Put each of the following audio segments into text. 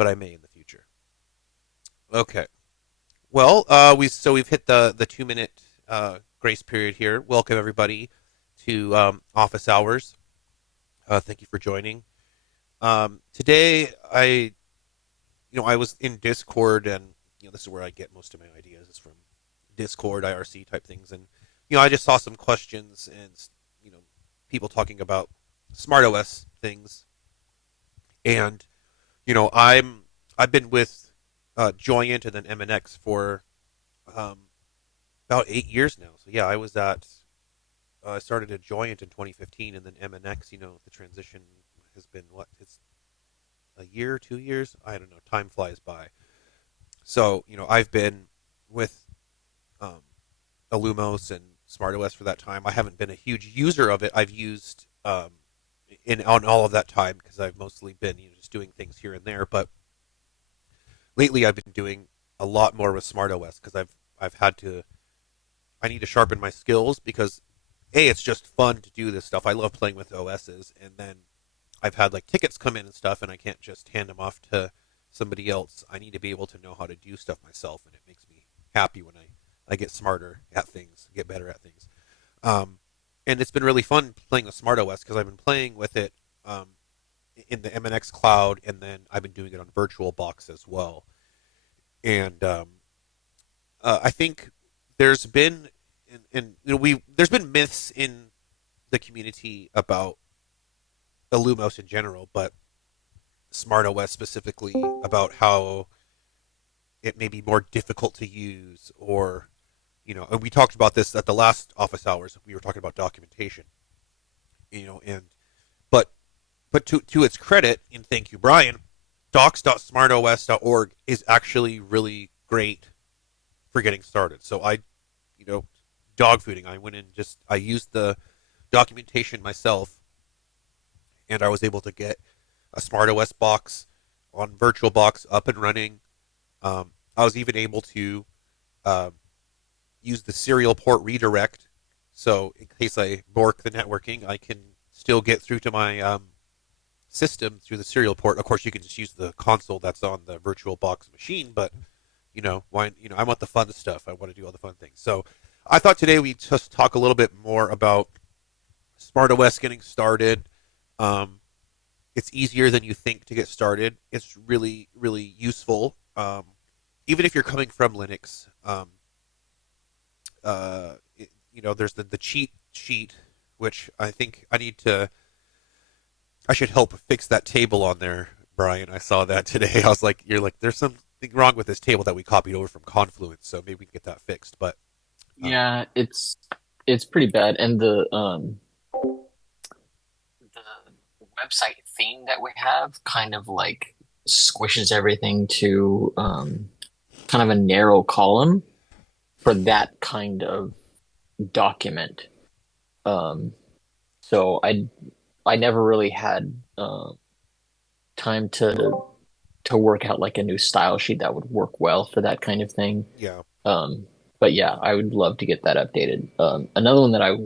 but I may in the future. Okay. Well, we've hit the 2 minute grace period here. Welcome everybody to office hours. Thank you for joining. Today, I was in Discord, and this is where I get most of my ideas is from Discord, IRC type things, and I just saw some questions and you know people talking about SmartOS things, and I've been with Joyent and then MNX for um, about 8 years now. So yeah, I started at Joyent in 2015, and then MNX. The transition has been what? It's a year, 2 years. I don't know. Time flies by. So I've been with um, Illumos and SmartOS for that time. I haven't been a huge user of it. I've used in on all of that time because I've mostly been just doing things here and there. But lately, I've been doing a lot more with SmartOS because I've had to. I need to sharpen my skills because it's just fun to do this stuff. I love playing with OSs, and then I've had like tickets come in and stuff, and I can't just hand them off to somebody else. I need to be able to know how to do stuff myself, and it makes me happy when I get smarter at things, get better at things. Um, and it's been really fun playing with SmartOS because I've been playing with it in the MNX cloud, and then I've been doing it on VirtualBox as well. And I think there's been, and there's been myths in the community about Illumos in general, but SmartOS specifically about how it may be more difficult to use, or and we talked about this at the last office hours. We were talking about documentation, and but to its credit, and thank you, Brian, docs.smartos.org is actually really great for getting started. So dog fooding. I went in I used the documentation myself, and I was able to get a SmartOS box on VirtualBox up and running. I was even able to use the serial port redirect, so in case I bork the networking, I can still get through to my system through the serial port. Of course, you can just use the console that's on the VirtualBox machine, but why? I want the fun stuff. I want to do all the fun things. So I thought today we'd just talk a little bit more about SmartOS getting started. It's easier than you think to get started. It's really, really useful. Even if you're coming from Linux, there's the cheat sheet, which I think I should help fix that table on there, Brian. I saw that today. I was like, there's something wrong with this table that we copied over from Confluence, so maybe we can get that fixed. But um, Yeah, it's pretty bad. And the website theme that we have kind of like squishes everything to kind of a narrow column for that kind of document. Um, so I never really had time to work out like a new style sheet that would work well for that kind of thing. yeah, Um, but yeah, I would love to get that updated. Another one that I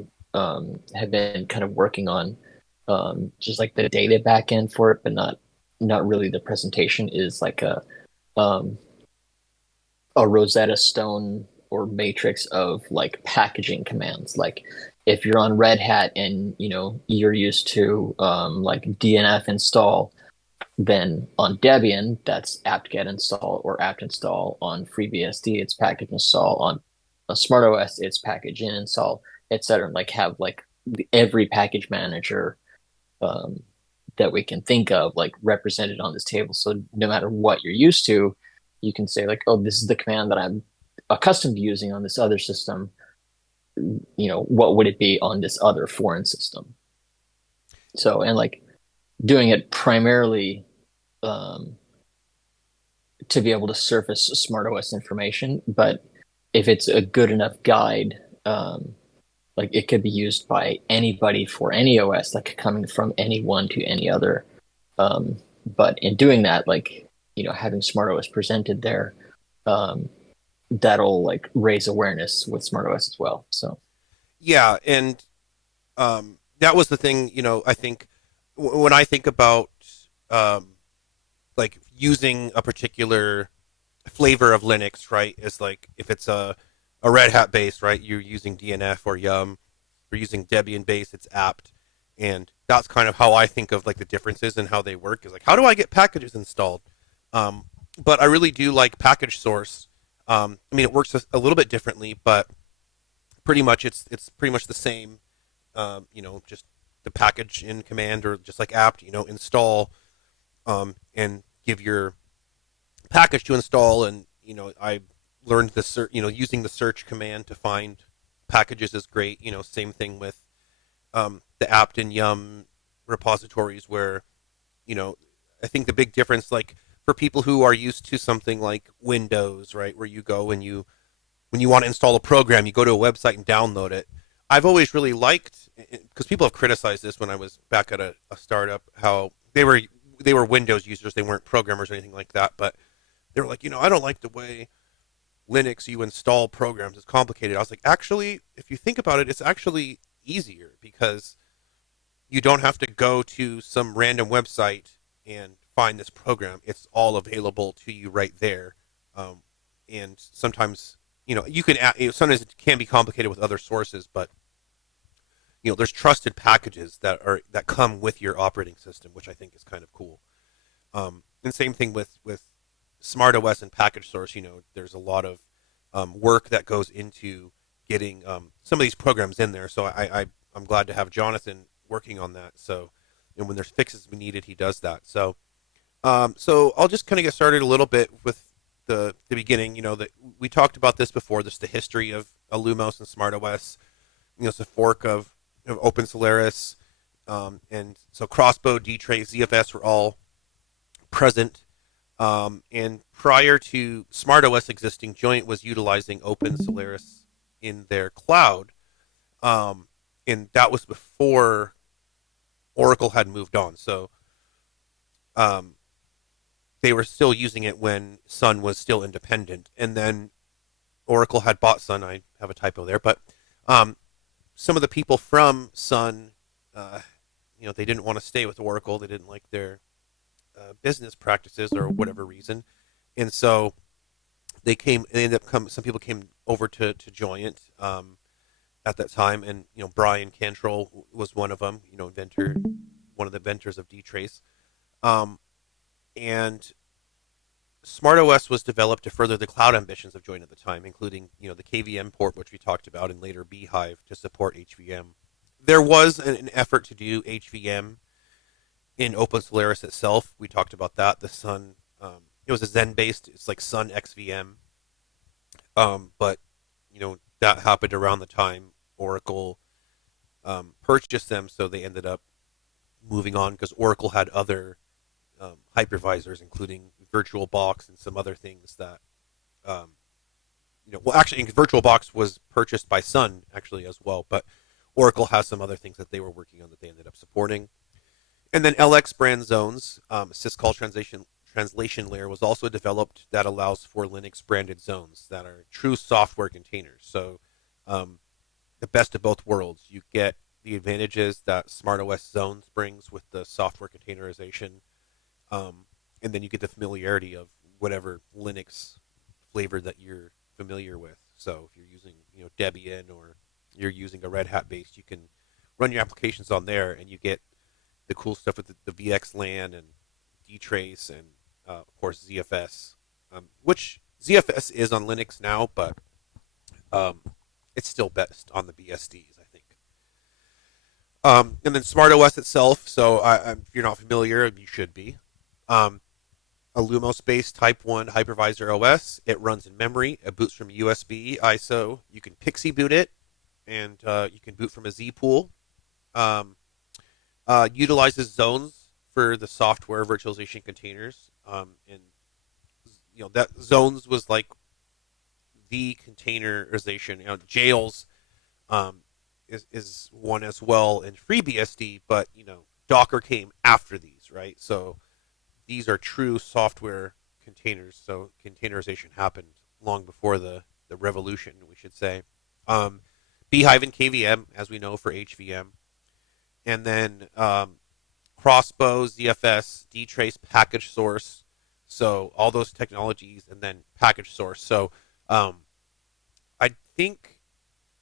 have been kind of working on, just like the data backend for it, but not really the presentation, is like um, a Rosetta Stone or matrix of like packaging commands. Like if you're on Red Hat and you're used to like DNF install, then on Debian, that's apt-get install or apt install. On FreeBSD, it's package install. On SmartOS, it's package in install, etc. Like have like every package manager um, that we can think of like represented on this table. So no matter what you're used to, you can say like, oh, this is the command that I'm accustomed to using on this other system. What would it be on this other foreign system? So, and like doing it primarily um, to be able to surface SmartOS information. But if it's a good enough guide, like it could be used by anybody for any OS, like coming from any one to any other. But in doing that, like, having SmartOS presented there, um, that'll like raise awareness with SmartOS as well. So yeah, and that was the thing. I think when I think about um, like using a particular flavor of Linux, right? Is like if it's a Red Hat base, right? You're using DNF or Yum. If you're using Debian base, it's apt, and that's kind of how I think of like the differences and how they work. Is like how do I get packages installed? Um, but I really do like package source. I mean, it works a little bit differently, but pretty much it's pretty much the same. Just the package in command or just like apt, install and give your package to install. And I learned the using the search command to find packages is great. Same thing with the apt and Yum repositories where you know I think the big difference, like for people who are used to something like Windows, right, where you go and you when you want to install a program, you go to a website and download it. I've always really liked because people have criticized this when I was back at a startup how they were Windows users, they weren't programmers or anything like that, but they were like, I don't like the way Linux you install programs. It's complicated. I was like, actually, if you think about it, it's actually easier because you don't have to go to some random website and find this program. It's all available to you right there. Um, and sometimes, you can add, sometimes it can be complicated with other sources, but there's trusted packages that come with your operating system, which I think is kind of cool. And same thing with SmartOS and package source. There's a lot of work that goes into getting some of these programs in there. So I'm glad to have Jonathan working on that. So, and when there's fixes needed, he does that. So I'll just kind of get started a little bit with the beginning. That we talked about this before. This the history of Illumos and SmartOS. It's a fork of Open Solaris, and so Crossbow, dtrace, ZFS were all present. And prior to SmartOS existing, Joint was utilizing Open Solaris in their cloud, and that was before Oracle had moved on. So um, they were still using it when Sun was still independent, and then Oracle had bought Sun. I have a typo there, but um, some of the people from Sun, uh, they didn't want to stay with Oracle. They didn't like their business practices or whatever reason, and so they came. They ended up come. Some people came over to Joyent at that time, and Brian Cantrell was one of them. One of the inventors of dtrace, um, and SmartOS was developed to further the cloud ambitions of Joint at the time, including the KVM port, which we talked about, and later Beehive to support HVM. There was an effort to do HVM in Open Solaris itself. We talked about that. The Sun, it was a Zen based. It's like Sun XVM, but that happened around the time Oracle purchased them, so they ended up moving on because Oracle had other hypervisors, including VirtualBox and some other things that, um, well, actually, VirtualBox was purchased by Sun actually as well, but Oracle has some other things that they were working on that they ended up supporting. And then LX brand zones, syscall translation layer was also developed that allows for Linux branded zones that are true software containers. So um, the best of both worlds. You get the advantages that SmartOS zones brings with the software containerization, um, and then you get the familiarity of whatever Linux flavor that you're familiar with. So if you're using Debian or you're using a Red Hat base, you can run your applications on there, and you get the cool stuff with the VXLAN and dtrace and of course ZFS, which ZFS is on Linux now, but um, it's still best on the BSDs, I think. And then SmartOS itself. So if you're not familiar, you should be. Um, a Lumos-based Type 1 hypervisor OS. It runs in memory. It boots from USB, ISO. You can Pixie boot it, and you can boot from a Z pool. Um, utilizes zones for the software virtualization containers, and that zones was like the containerization. Jails um, is one as well in FreeBSD, but Docker came after these, right? So these are true software containers. So containerization happened long before the revolution, we should say. Um, Beehive and KVM, as we know, for HVM, and then Crossbow, ZFS, dtrace, package source, So all those technologies and then package source. So um, I think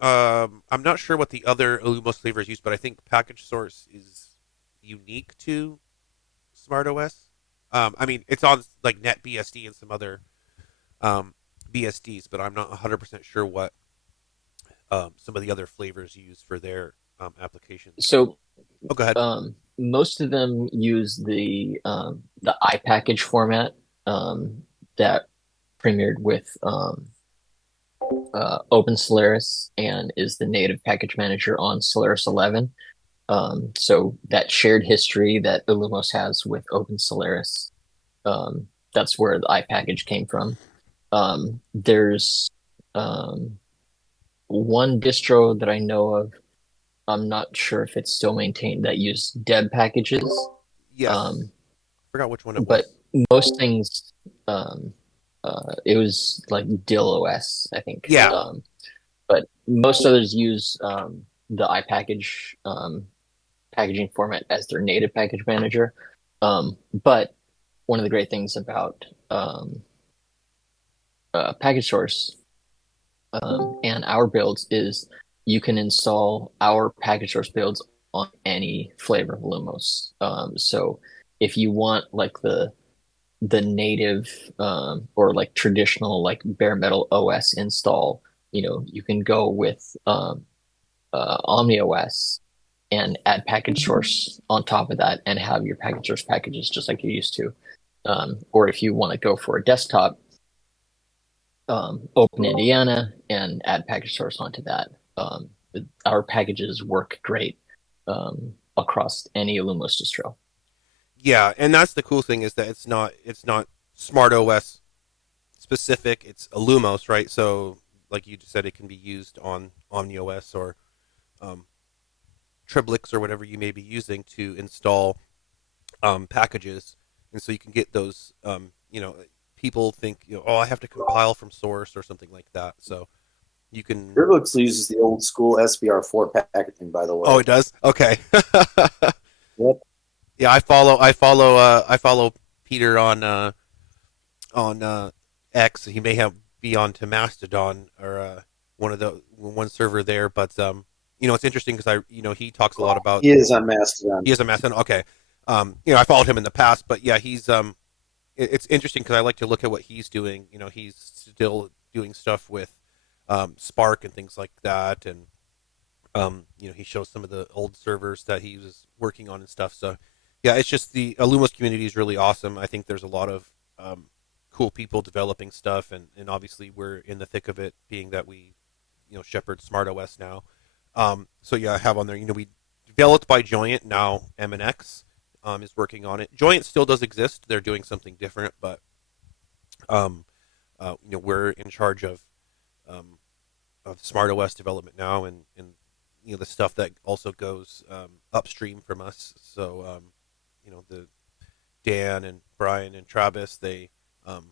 I'm not sure what the other Illumos flavors use, but I think package source is unique to SmartOS. I mean, it's on like NetBSD and some other um, BSDs, but I'm not 100% sure what some of the other flavors use for their applications. So Oh, go ahead. most of them use the iPackage format that premiered with Open Solaris and is the native package manager on Solaris 11. So that shared history that Illumos has with Open Solaris, that's where the iPackage came from. There's one distro that I know of. I'm not sure if it's still maintained that use deb packages. Yes, Um, I forgot which one it but was. most things, it was like DillOS, I think. Yeah, But most others use the iPackage packaging format as their native package manager. But one of the great things about package source and our builds is you can install our package source builds on any flavor of Lumos. So if you want like the native or like traditional like bare metal OS install, you can go with OmniOS and add package source on top of that and have your package source packages just like you used to. Or if you want to go for a desktop, open Indiana and add package source onto that. Our packages work great across any Illumos distro. yeah, and that's the cool thing is that it's not SmartOS specific. It's Illumos, right? So like you just said, it can be used on OmniOS or um, Triblix or whatever you may be using to install packages, and so you can get those. People think oh, I have to compile from source or something like that. So you can. Gearbox uses the old school SVR4 packaging, by the Oh, way. it does. Okay. Yep. Yeah, I follow Peter on X. He may have be on to Mastodon or one server there, but it's interesting because he talks a lot about He is on Mastodon. he is a Mastodon. Okay, I followed him in the past, but yeah, it's interesting because I like to look at what he's doing. He's still doing stuff with Spark and things like that, and he shows some of the old servers that he was working on and stuff. So yeah, it's just the Illumos community is really awesome. I think there's a lot of cool people developing stuff, and obviously we're in the thick of it, being that we shepherd SmartOS now. So yeah, I have on there. We developed by Joyent, now MNX is working on it. Joyent still does exist. They're doing something different, but um, we're in charge um, of SmartOS development now, and the stuff that also goes upstream from us. So the Dan and Brian and Travis, they um,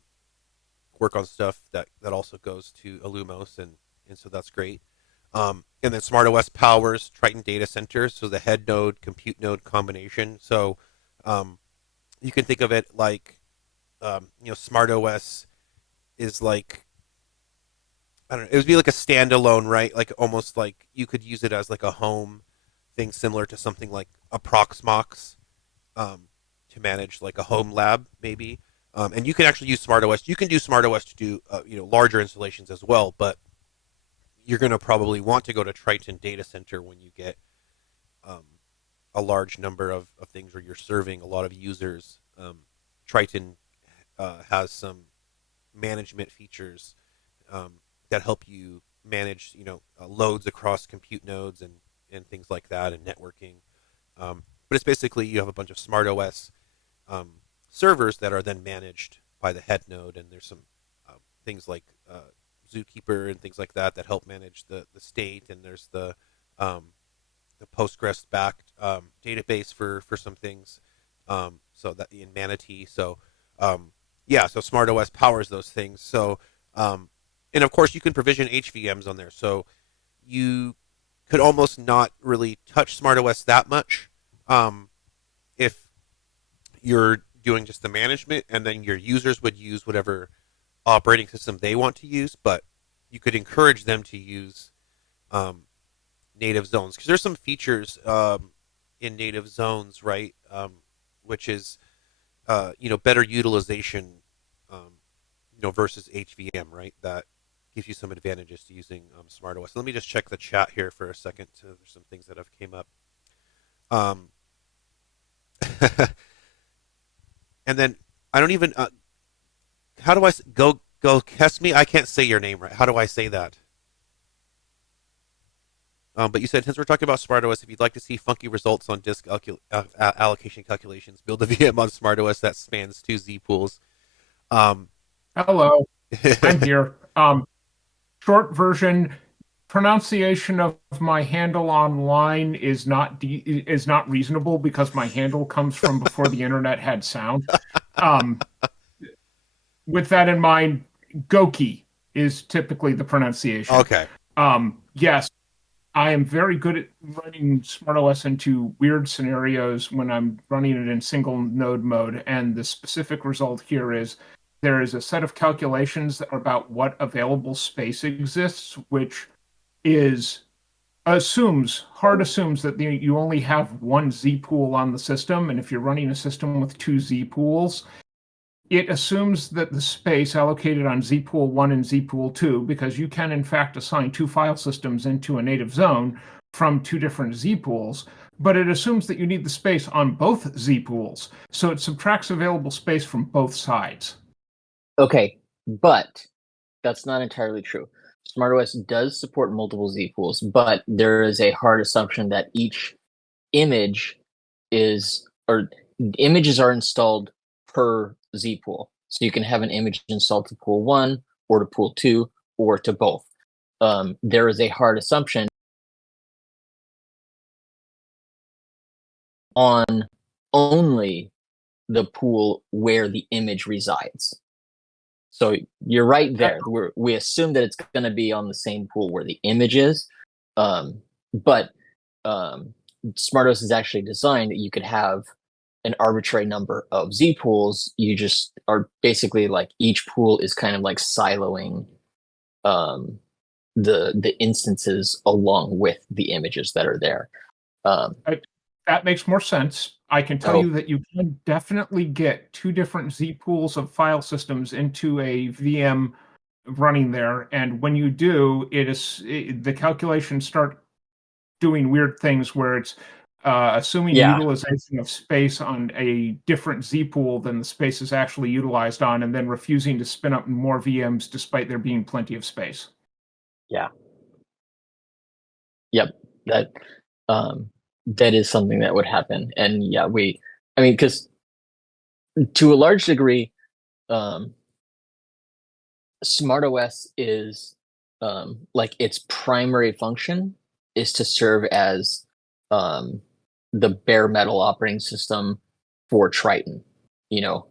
work on stuff that also goes to Illumos, and so that's great. And then SmartOS powers Triton data centers, so the head node compute node combination. So um, you can think of it like SmartOS is like I don't know. It would be like a standalone, right? Like almost like you could use it as like a home thing, similar to something like a Proxmox um, to manage like a home lab, maybe. And you can actually use SmartOS. You can do SmartOS to do larger installations as well, but you're going to probably want to go to Triton Data Center when you get um, a large number of things where you're serving a lot of users. Triton has some management features um, that help you manage, loads across compute nodes and things like that, and networking. But it's basically you have a bunch of SmartOS um, servers that are then managed by the head node, and there's some things like Zookeeper and things like that that help manage the state, and there's the Postgres backed database for some things. So that in Manatee, so yeah, so SmartOS powers those things. So and of course you can provision HVMs on there, so you could almost not really touch SmartOS that much if you're doing just the management, and then your users would use whatever operating system they want to use. But you could encourage them to use um, native zones because there's some features in native zones, right? Which is better utilization, versus HVM, right? That gives you some advantages to using SmartOS. Let me just check the chat here for a second. There's some things that have came up. Um, and then I don't even. How do I go? Kiss me. I can't say your name right. How do I say that? But you said since we're talking about SmartOS, if you'd like to see funky results on disk allocation calculations, build a VM on SmartOS that spans two Z pools. Um, Hello, I'm here. Short version, pronunciation of my handle online is not reasonable because my handle comes from before the internet had sound. With that in mind, Goki is typically the pronunciation. okay. Yes, I am very good at running SmartOS into weird scenarios when I'm running it in single node mode. And the specific result here is there is a set of calculations about what available space exists, which assumes that you only have one Z pool on the system. And if you're running a system with two Z pools, it assumes that the space allocated on Z pool 1 and Z pool 2, because you can in fact assign two file systems into a native zone from two different Z pools, but it assumes that you need the space on both Z pools. So it subtracts available space from both sides. Okay, but that's not entirely true. SmartOS does support multiple Z pools, but there is a hard assumption that each images are installed per Z pool. So you can have an image installed to pool 1 or to pool 2 or to both. There is a hard assumption on only the pool where the image resides. So you're right there. We assume that it's going to be on the same pool where the image is, but SmartOS is actually designed that you could have an arbitrary number of Z pools. You just are basically like each pool is kind of like siloing the instances along with the images that are there. That makes more sense. I can tell you that you can definitely get two different Z pools of file systems into a VM running there, and when you do, the calculations start doing weird things where it's assuming utilization of space on a different Z pool than the space is actually utilized on, and then refusing to spin up more VMs despite there being plenty of space. Yeah. Yep. That is something that would happen. And yeah, because to a large degree, SmartOS is like its primary function is to serve as the bare metal operating system for Triton. There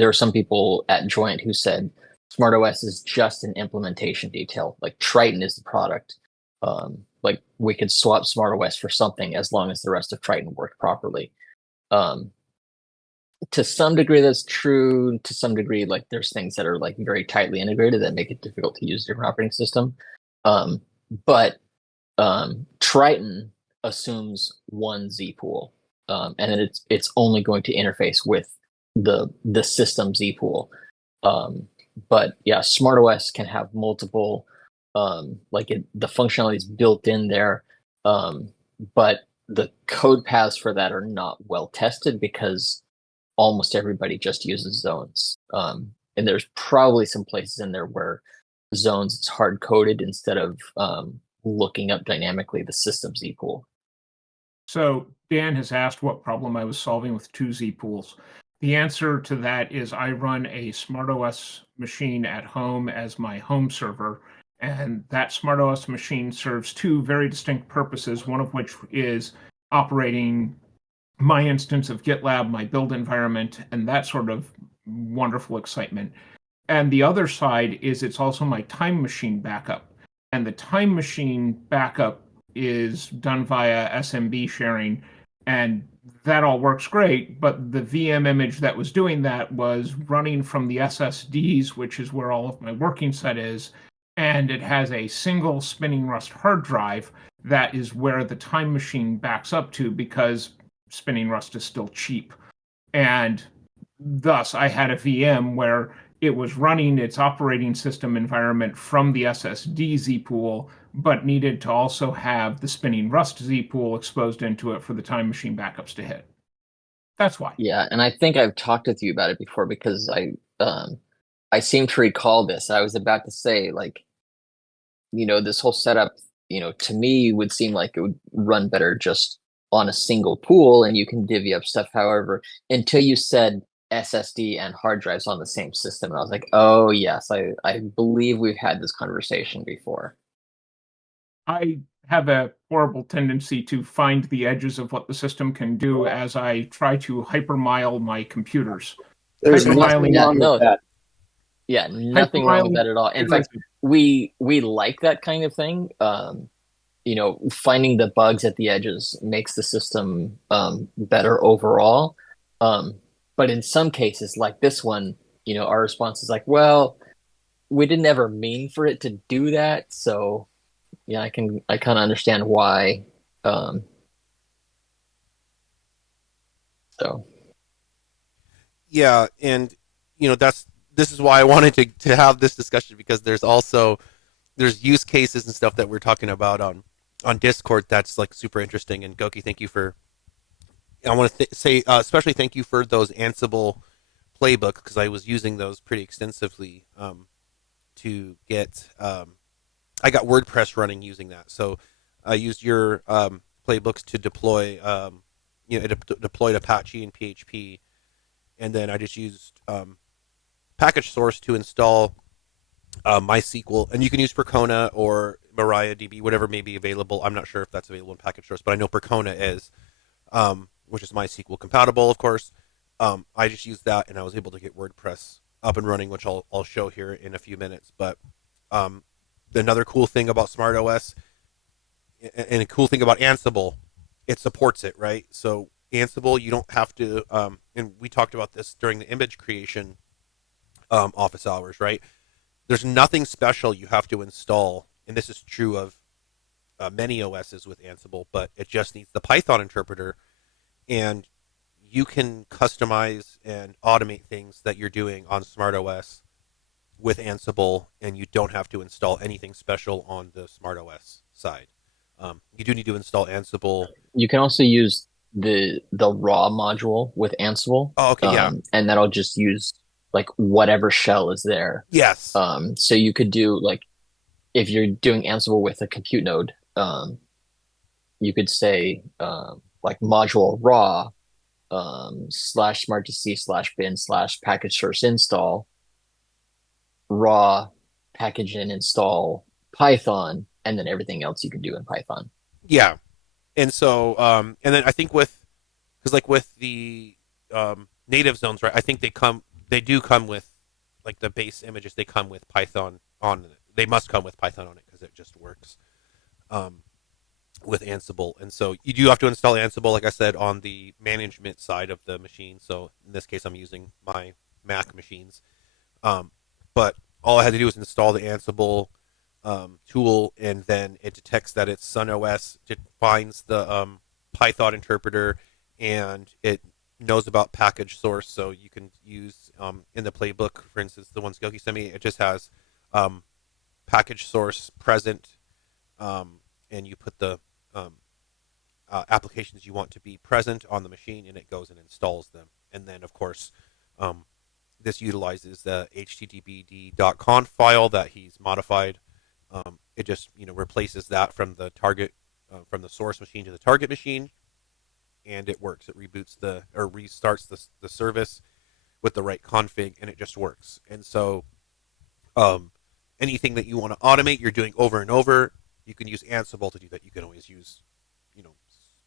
are some people at Joint who said SmartOS is just an implementation detail. Like Triton is the product. Like we could swap SmartOS for something as long as the rest of Triton worked properly. To some degree, that's true. To some degree, like there's things that are like very tightly integrated that make it difficult to use a different operating system. But Triton assumes one Z pool, and then it's only going to interface with the system Z pool. But yeah, SmartOS can have multiple. The functionality is built in there, but the code paths for that are not well tested because almost everybody just uses zones. And there's probably some places in there where zones is hard coded instead of looking up dynamically the system Z pool. So Dan has asked what problem I was solving with two Z pools. The answer to that is I run a SmartOS machine at home as my home server. And that SmartOS machine serves two very distinct purposes, one of which is operating my instance of GitLab, my build environment, and that sort of wonderful excitement. And the other side is it's also my time machine backup. And the time machine backup is done via SMB sharing. And that all works great, but the VM image that was doing that was running from the SSDs, which is where all of my working set is, and it has a single spinning Rust hard drive that is where the time machine backs up to because spinning Rust is still cheap. And thus, I had a VM where it was running its operating system environment from the SSD Z pool, but needed to also have the spinning Rust Z pool exposed into it for the time machine backups to hit. That's why. Yeah, and I think I've talked with you about it before because I seem to recall this. I was about to say, like, this whole setup, to me would seem like it would run better just on a single pool and you can divvy up stuff however, until you said SSD and hard drives on the same system. And I was like, oh yes, I believe we've had this conversation before. I have a horrible tendency to find the edges of what the system can do as I try to hypermile my computers. There's Hypermiling, nothing wrong no, with that. yeah, nothing wrong with hypermiling that at all. In computers. fact, we like that kind of thing. Finding the bugs at the edges makes the system better overall. Um, but in some cases, like this one, our response is like, well, we didn't ever mean for it to do that. So yeah, I kind of understand why. Um, so Yeah, and this is why I wanted to have this discussion, because there's use cases and stuff that we're talking about on Discord that's like super interesting. And Goki, thank you for. I want to say especially thank you for those Ansible playbooks, because I was using those pretty extensively to get. I got WordPress running using that, so I used your playbooks to deploy. It deployed Apache and PHP, and then I just used package source to install MySql, and you can use Percona or MariaDB, whatever may be available. I'm not sure if that's available in package source, but I know Percona is, which is MySql compatible, of course. I just used that, and I was able to get WordPress up and running, which I'll show here in a few minutes. But um, another cool thing about SmartOS and a cool thing about Ansible, it supports it, right? So Ansible, you don't have to, and we talked about this during the image creation office hours, right? There's nothing special you have to install, and this is true of many OSs with Ansible, but it just needs the Python interpreter, and you can customize and automate things that you're doing on SmartOS with Ansible, and you don't have to install anything special on the SmartOS side. You do need to install Ansible. you can also use the raw module with Ansible, Oh, okay, yeah, and that'll just use like whatever shell is there. yes, So you could do like if you're doing Ansible with a compute node, you could say like module raw slash smartdc slash bin slash package source install raw package and install Python, and then everything else you can do in Python. yeah, and so and then I think because like with the native zones, right? I think they do come with like the base images. They come with Python on it. They must come with Python on it because it just works um, with Ansible. And so you do have to install Ansible, like I said, on the management side of the machine. So in this case, I'm using my Mac machines. But all I had to do was install the Ansible tool, and then it detects that it's SunOS. It finds the Python interpreter, and it knows about package source. So you can use in the playbook, for instance, the one Skokie sent me. It just has package source present, and you put the applications you want to be present on the machine, and it goes and installs them. And then, of course, this utilizes the httpd.conf file that he's modified. It just replaces that from the target from the source machine to the target machine, and it works. It reboots or restarts the service with the right config, and it just works. And so, anything that you want to automate, you're doing over and over, you can use Ansible to do that. You can always use,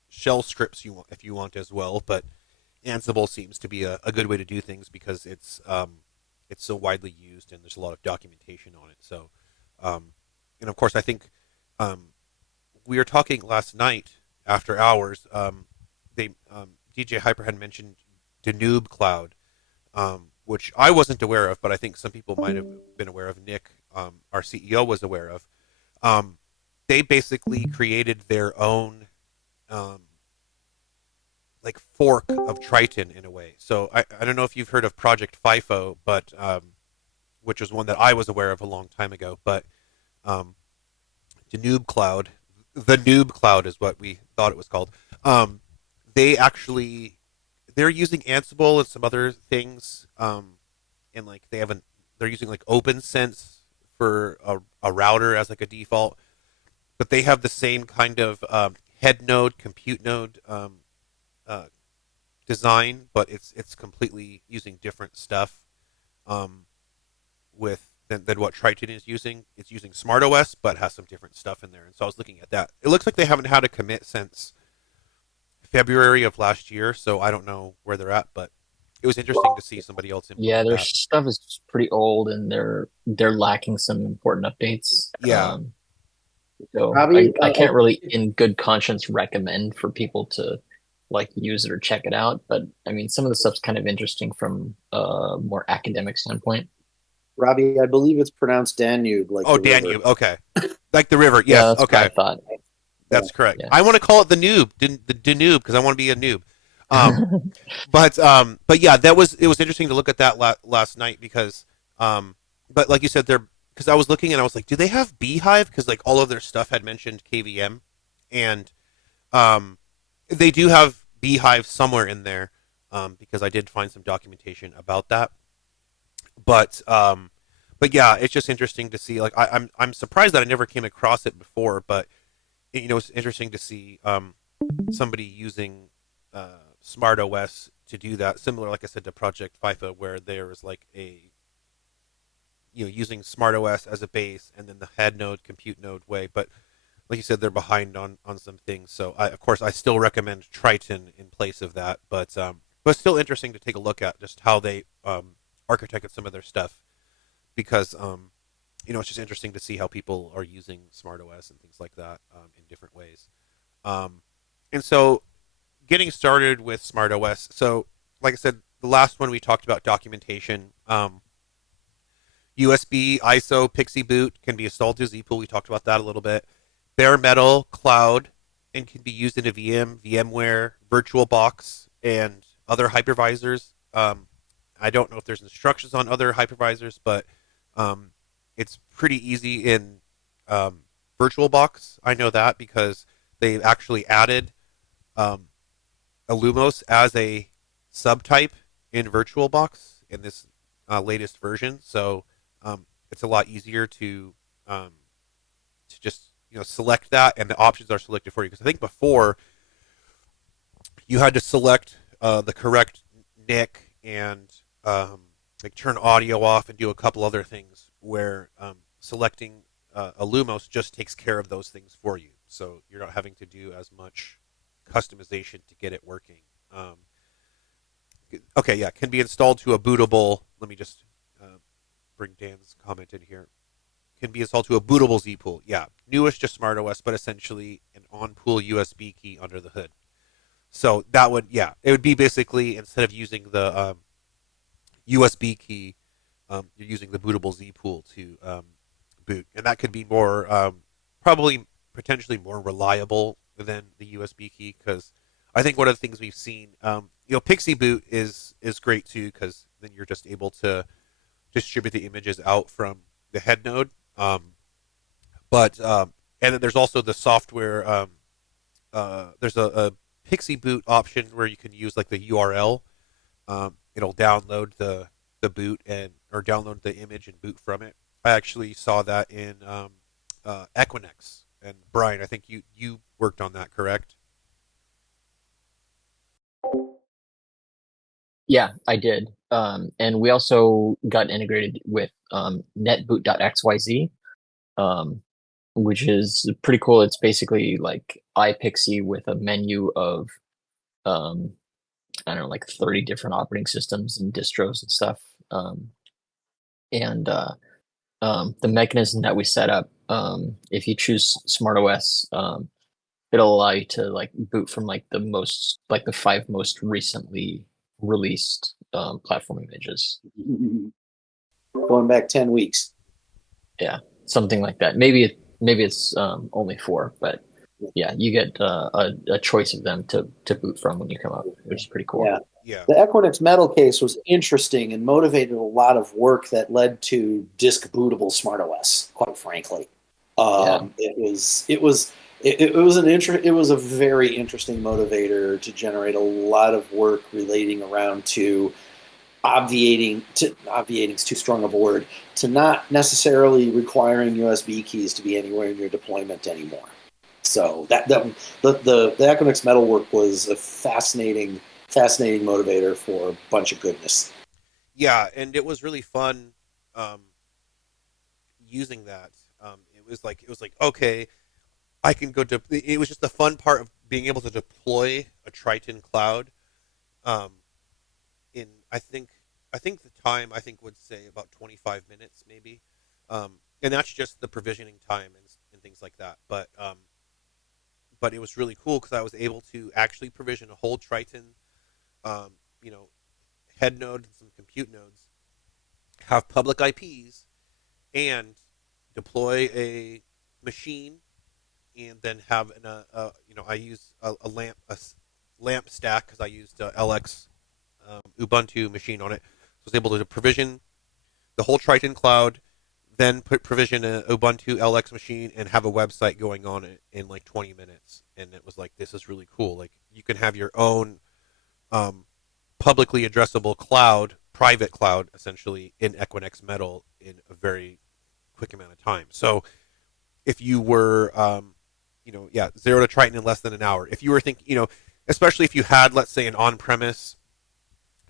shell scripts if you want as well. But Ansible seems to be a good way to do things because it's so widely used and there's a lot of documentation on it. So, and of course, I think we were talking last night after hours. Did DJ Hyper had mentioned Danube Cloud, which I wasn't aware of, but I think some people might have been aware of. Nick, our CEO, was aware of. Um, they basically created their own um, like fork of Triton in a way. So I don't know if you've heard of Project FIFO, but which was one that I was aware of a long time ago. But um, Danube Cloud, the Noob Cloud is what we thought it was called. Um, they actually they're using Ansible and some other things, and like they're using like OpenSense for a router as like a default, but they have the same kind of head node, compute node uh, design, but it's completely using different stuff um, with than what Triton is using. It's using SmartOS, but has some different stuff in there. And so I was looking at that. It looks like they haven't had a commit since February of last year, so I don't know where they're at, but it was interesting to see somebody else Yeah, implement their that. stuff is pretty old, and they're lacking some important updates. Yeah, So Robbie, I can't really, in good conscience, recommend for people to like use it or check it out. But I mean, some of the stuff's kind of interesting from a more academic standpoint. Robbie, I believe it's pronounced Danube, like oh, the river. Danube. Okay, like the river. Yeah, Yes. that's what I Okay, thought. that's correct. Yeah. I want to call it the noob, the Danube, because I want to be a noob. Um, but yeah, that was it was interesting to look at that last night because but like you said, they're because I was looking and I was like, do they have Beehive? Because like all of their stuff had mentioned KVM, and um, they do have Beehive somewhere in there because I did find some documentation about that. But but yeah, it's just interesting to see. Like I'm surprised that I never came across it before, but you know it's interesting to see somebody using SmartOS to do that. Similar, like I said, to Project FIFA, where there was like a using SmartOS as a base and then the head node, compute node way. But like you said, they're behind on some things. So of course I still recommend Triton in place of that. But still interesting to take a look at just how they architected some of their stuff because it's just interesting to see how people are using SmartOS and things like that in different ways. Um, and so getting started with SmartOS. So, like I said, the last one we talked about documentation. USB, ISO, Pixie Boot can be installed to zpool. We talked about that a little bit. Bare Metal, Cloud, and can be used in a VM, VMware, VirtualBox, and other hypervisors. I don't know if there's instructions on other hypervisors, but um, it's pretty easy in um, VirtualBox. I know that because they've actually added um, Illumos as a subtype in VirtualBox in this latest version. So it's a lot easier to just select that, and the options are selected for you. Because I think before you had to select the correct NIC and like turn audio off and do a couple other things. Where selecting Illumos just takes care of those things for you, so you're not having to do as much customization to get it working. Okay, yeah, can be installed to a bootable. Let me just bring Dan's comment in here. Can be installed to a bootable zpool. Yeah, newest just SmartOS, but essentially an on-pool USB key under the hood. So that would, yeah, it would be basically instead of using the USB key, you're using the bootable zpool to boot, and that could be more probably potentially more reliable than the USB key because I think one of the things we've seen, Pixie Boot is great too because then you're just able to distribute the images out from the head node. But and then there's also the software. There's a Pixie Boot option where you can use like the URL. It'll download the boot and or download the image and boot from it. I actually saw that in Equinix. And Brian, I think you worked on that, correct? Yeah, I did. And we also got integrated with netboot.xyz, um, which is pretty cool. It's basically like iPixie with a menu of, um, I don't know, like 30 different operating systems and distros and stuff. And the mechanism that we set up, if you choose SmartOS, it'll allow you to like boot from like the 5 most recently released platform images. Going back 10 weeks. Yeah, something like that. Maybe it's only 4, but yeah, you get a choice of them to boot from when you come up, which is pretty cool. Yeah. Yeah. The Equinix Metal case was interesting and motivated a lot of work that led to disk bootable SmartOS, quite frankly. It was a very interesting motivator to generate a lot of work relating around to obviating is too strong of a word, to not necessarily requiring USB keys to be anywhere in your deployment anymore. So the Equinix Metal work was a fascinating motivator for a bunch of goodness. Yeah, and it was really fun um, using that. It was like okay, I can go to. It was just the fun part of being able to deploy a Triton cloud. Um, in I think the time I think would say about 25 minutes maybe, and that's just the provisioning time and things like that. But it was really cool because I was able to actually provision a whole Triton, um, you know, head node and some compute nodes, have public IPs, and deploy a machine, and then have I use lamp stack because I used LX Ubuntu machine on it. So I was able to provision the whole Triton cloud, then provision a Ubuntu LX machine and have a website going on it in like 20 minutes. And it was like, this is really cool. Like you can have your own um, publicly addressable cloud, private cloud, essentially in Equinix Metal in a very quick amount of time. So if you were, zero to Triton in less than an hour. If you were thinking, especially if you had, let's say, an on-premise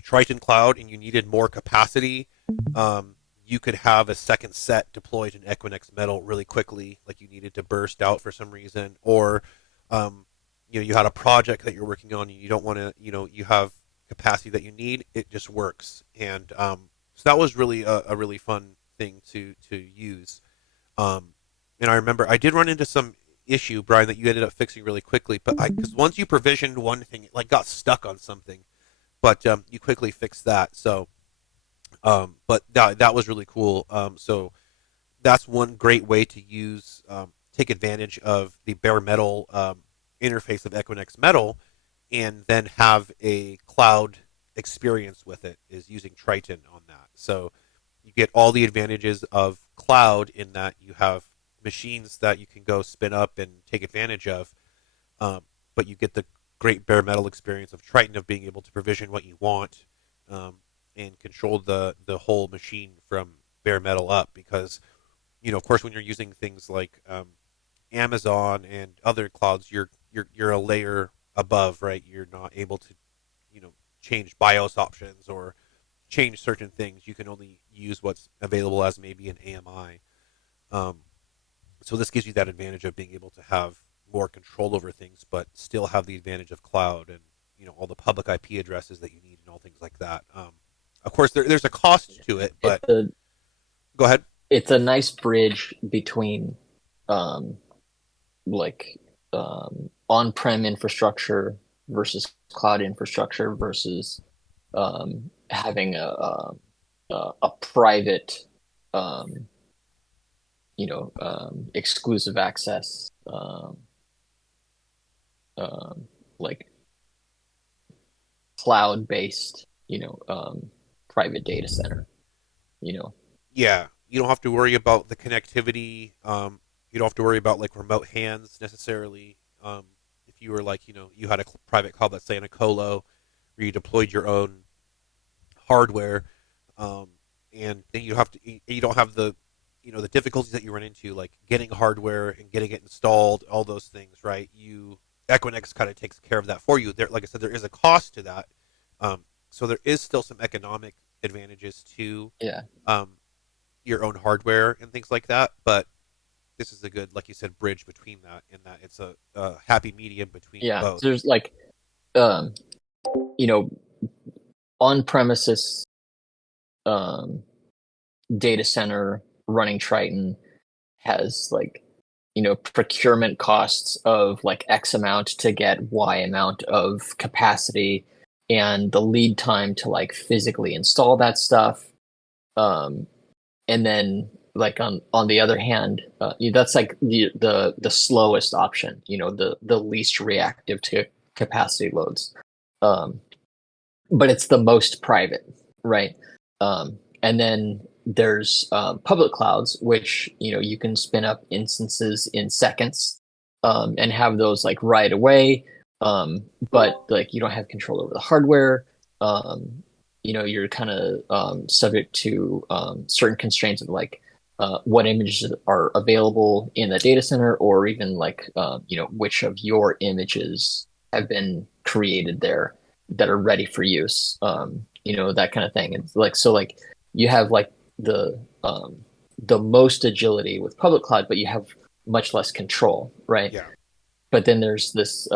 Triton cloud and you needed more capacity, you could have a second set deployed in Equinix Metal really quickly, like you needed to burst out for some reason, or um, you had a project that you're working on and you don't want to, you have capacity that you need. It just works, and so that was really a really fun thing to use. Um, and I remember I did run into some issue, Brian, that you ended up fixing really quickly, but because once you provisioned one thing, it like got stuck on something, but you quickly fixed that. So, but that was really cool. So that's one great way to use take advantage of the bare metal interface of Equinix Metal, and then have a cloud experience with it is using Triton on that. So you get all the advantages of cloud in that you have machines that you can go spin up and take advantage of, but you get the great bare metal experience of Triton of being able to provision what you want, um, and control the whole machine from bare metal up. Because of course, when you're using things like Amazon and other clouds, you're a layer above, right? You're not able to change BIOS options or change certain things. You can only use what's available as maybe an AMI. Um, so this gives you that advantage of being able to have more control over things, but still have the advantage of cloud and all the public IP addresses that you need and all things like that. Of course, there's a cost to it, but go ahead. It's a nice bridge between um, like on-prem infrastructure versus cloud infrastructure versus having a private exclusive access like cloud-based private data center. Yeah, you don't have to worry about the connectivity. You don't have to worry about like remote hands necessarily. If you were like, you had a private cloud, let's say in a colo, where you deployed your own hardware, um, and then you don't have the difficulties that you run into, like getting hardware and getting it installed, all those things, right? Equinix kind of takes care of that for you. There, like I said, there is a cost to that, so there is still some economic advantages to Yeah. um, your own hardware and things like that. But this is a good, like you said, bridge between that, and that it's a happy medium between both. So there's like um, on premises data center running Triton has like procurement costs of like X amount to get Y amount of capacity, and the lead time to like physically install that stuff. And then like on the other hand, that's like the slowest option, the least reactive to capacity loads. But it's the most private, right? And then there's public clouds, which you can spin up instances in seconds, and have those like right away. But like you don't have control over the hardware. You're kind of subject to certain constraints of like what images are available in the data center, or even like which of your images have been created there that are ready for use. That kind of thing. And like so, like you have like the most agility with public cloud, but you have much less control, right? Yeah. But then there's this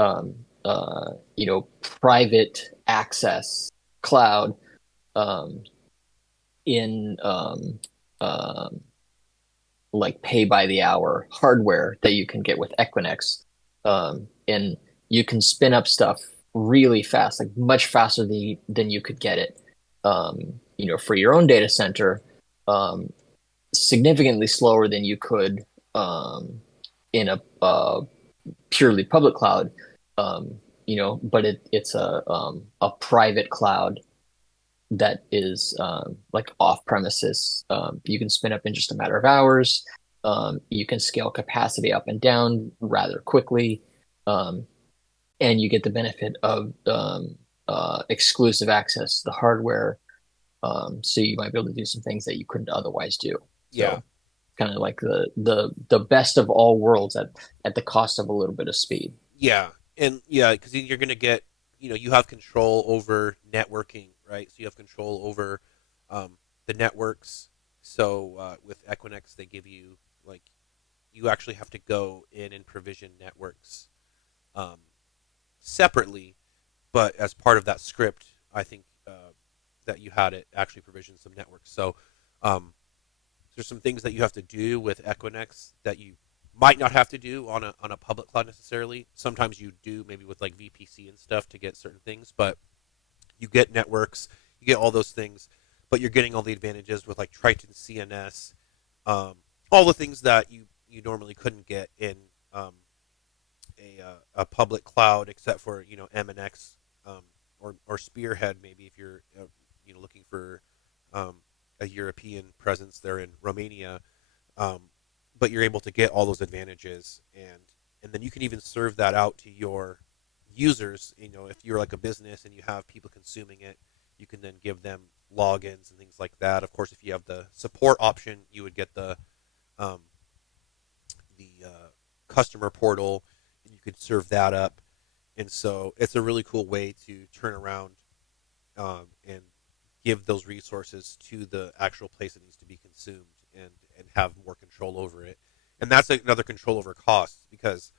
private access cloud in like pay by the hour hardware that you can get with Equinix, and you can spin up stuff really fast, like much faster than you could get it, for your own data center, significantly slower than you could in a purely public cloud. But it's a private cloud that is like off premises. You can spin up in just a matter of hours. You can scale capacity up and down rather quickly, and you get the benefit of exclusive access to the hardware. So you might be able to do some things that you couldn't otherwise do. Yeah. So kind of like the best of all worlds at the cost of a little bit of speed. Yeah. And yeah, because you're going to get, you have control over networking, right? So you have control over the networks. So with Equinix, they give you, like, you actually have to go in and provision networks separately, but as part of that script, I think that you had it actually provision some networks. So there's some things that you have to do with Equinix that you might not have to do on a public cloud necessarily. Sometimes you do, maybe with like VPC and stuff, to get certain things, but you get networks, you get all those things, but you're getting all the advantages with like Triton CNS, all the things that you normally couldn't get in a public cloud, except for MNX, or Spearhead, maybe if you're looking for a European presence there in Romania. But you're able to get all those advantages, and then you can even serve that out to your users. If you're like a business and you have people consuming it, you can then give them logins and things like that. Of course, if you have the support option, you would get the customer portal, and you could serve that up. And so it's a really cool way to turn around and give those resources to the actual place that needs to be consumed, and have more control over it. And that's another control over costs, because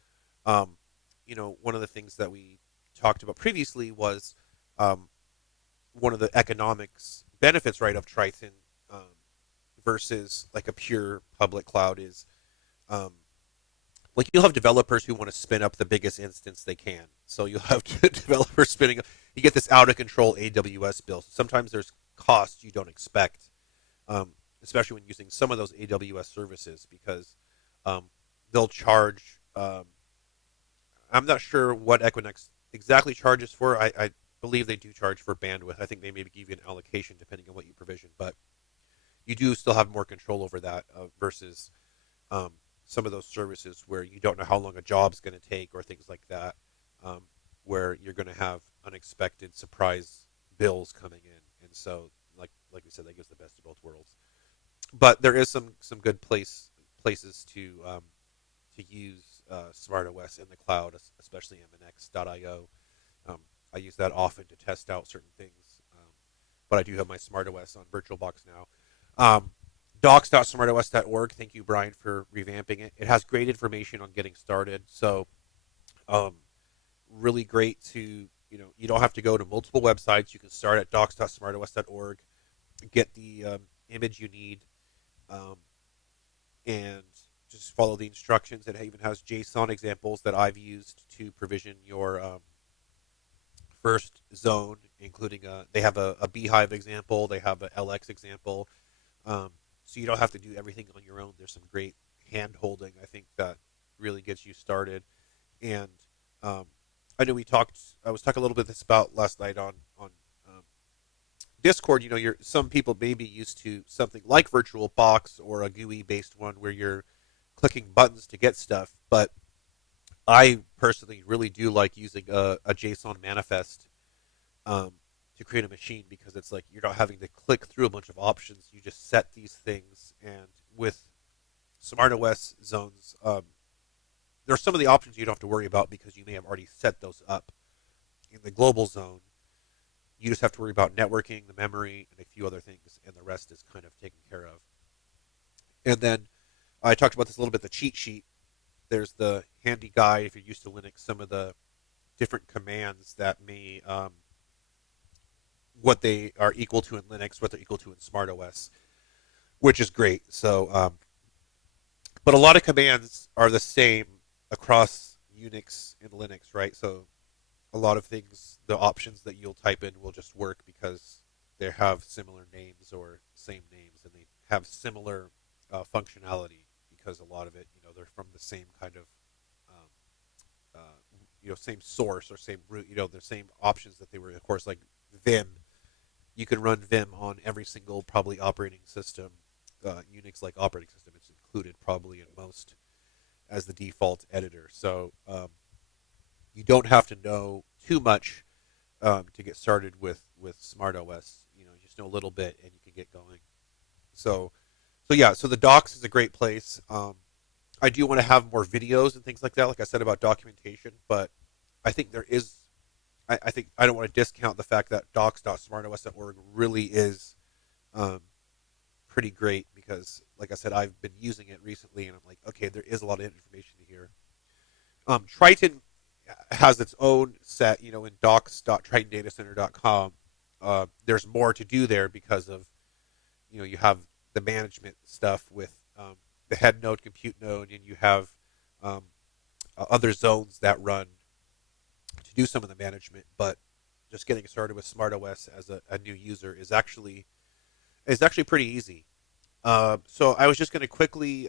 one of the things that we talked about previously was one of the economics benefits, right, of Triton versus like a pure public cloud is like you'll have developers who want to spin up the biggest instance they can. So you'll have developers spinning up. You get this out of control AWS bill. Sometimes there's costs you don't expect, especially when using some of those AWS services, because they'll charge. I'm not sure what Equinix exactly charges for. I believe they do charge for bandwidth. I think they maybe give you an allocation depending on what you provision, but you do still have more control over that versus some of those services where you don't know how long a job's going to take, or things like that, where you're going to have unexpected surprise bills coming in. And so, like we said, that gives the best of both worlds. But there is some good places to use SmartOS in the cloud, especially MNX.io. I use that often to test out certain things, but I do have my SmartOS on VirtualBox now. Docs.smartos.org. Thank you, Brian, for revamping it. It has great information on getting started. So, really great to, you don't have to go to multiple websites. You can start at docs.smartos.org, get the image you need, and just follow the instructions. It even has JSON examples that I've used to provision your first zone, including they have a beehive example, they have a LX example, um, so you don't have to do everything on your own. There's some great hand holding, I think, that really gets you started. And um, I know we talked. I was talking a little bit this about last night on um, Discord. You know, some people may be used to something like VirtualBox or a GUI based one where you're clicking buttons to get stuff, but I personally really do like using a JSON manifest um, to create a machine, because it's like you're not having to click through a bunch of options. You just set these things, and with SmartOS zones, there are some of the options you don't have to worry about because you may have already set those up. In the global zone, you just have to worry about networking, the memory, and a few other things, and the rest is kind of taken care of. And then I talked about this a little bit, the cheat sheet. There's the handy guide if you're used to Linux, some of the different commands that may what they are equal to in Linux, what they're equal to in SmartOS, which is great. So, but a lot of commands are the same across Unix and Linux, right? So, a lot of things, the options that you'll type in will just work because they have similar names or same names, and they have similar functionality, because a lot of it, they're from the same kind of same source or same root, the same options that they were, of course, like Vim. You can run Vim on every single probably operating system, Unix like operating system. It's included probably in most as the default editor. So you don't have to know too much to get started with SmartOS. You just know a little bit and you can get going. So yeah, so the docs is a great place. I do want to have more videos and things like that, like I said about documentation, but I think there is. I think I don't want to discount the fact that docs.smartos.org really is pretty great, because, like I said, I've been using it recently, and I'm like, okay, there is a lot of information here. Triton has its own set, in docs.tritondatacenter.com. There's more to do there because of, you have the management stuff with the head node, compute node, and you have other zones that run to do some of the management. But just getting started with SmartOS as a new user is actually pretty easy. So I was just going to quickly.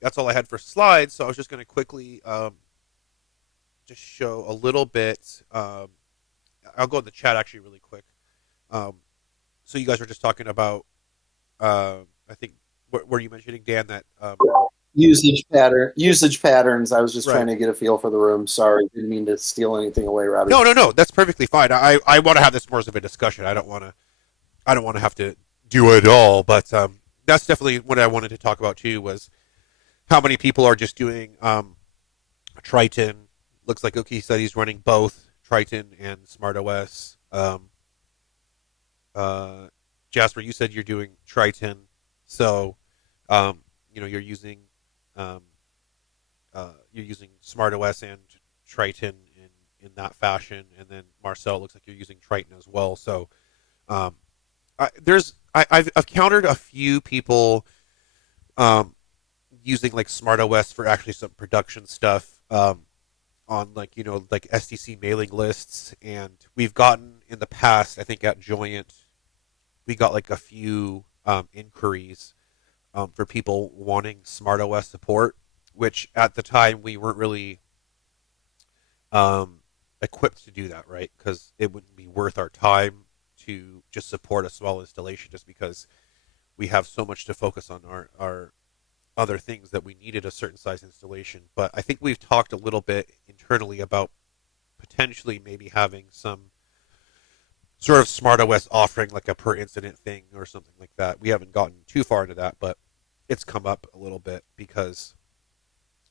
That's all I had for slides. So I was just going to quickly just show a little bit. I'll go in the chat actually really quick. So you guys were just talking about. I think were you mentioning, Dan, that usage patterns. I was just right. trying to get a feel for the room. Sorry, didn't mean to steal anything away, Robbie. No. That's perfectly fine. I want to have this more as of a discussion. I don't want to have to do it all, but that's definitely what I wanted to talk about too. Was how many people are just doing Triton. Looks like Oki said he's running both Triton and SmartOS. Jasper, you said you're doing Triton, so you're using SmartOS and Triton in that fashion, and then Marcel, looks like you're using Triton as well. So I've countered a few people using like SmartOS for actually some production stuff on like SDC mailing lists, and we've gotten in the past, I think at Joyent, we got like a few inquiries for people wanting SmartOS support, which at the time we weren't really equipped to do that, right? Because it wouldn't be worth our time to just support a small installation, just because we have so much to focus on our other things that we needed a certain size installation. But I think we've talked a little bit internally about potentially maybe having some sort of SmartOS offering, like a per incident thing or something like that. We haven't gotten too far into that, but it's come up a little bit because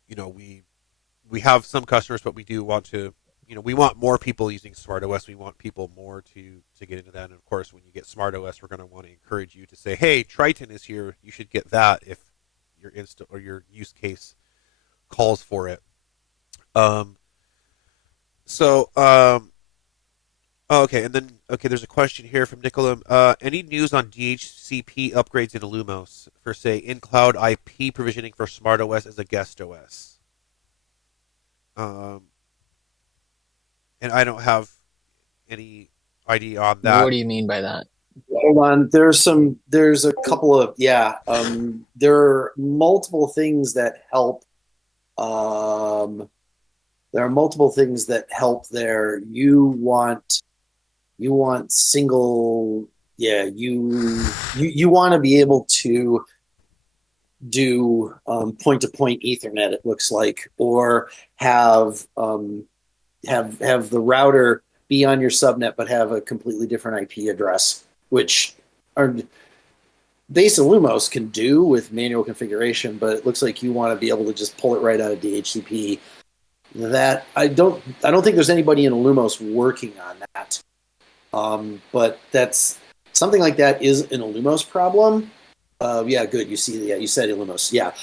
we have some customers, but we do want to we want more people using SmartOS. We want people more to get into that. And of course, when you get SmartOS, we're going to want to encourage you to say, hey, Triton is here. You should get that if your or your use case calls for it. So okay, and then Okay, there's a question here from Nicola. Any news on DHCP upgrades in Illumos for, say, in-cloud IP provisioning for SmartOS as a guest OS? Um, and I don't have any idea on What that. do you mean by that? Hold on. There's a couple of, yeah. There are multiple things that help. Um, there are multiple things that help there. You want single, yeah. You want to be able to do point-to-point Ethernet. It looks like, or have the router be on your subnet but have a completely different IP address, which are base Illumos can do with manual configuration, but it looks like you want to be able to just pull it right out of DHCP. That I don't think there's anybody in Illumos working on that. But that's something like that is an Illumos problem. Yeah, good. You see, yeah, you said Illumos. Yeah.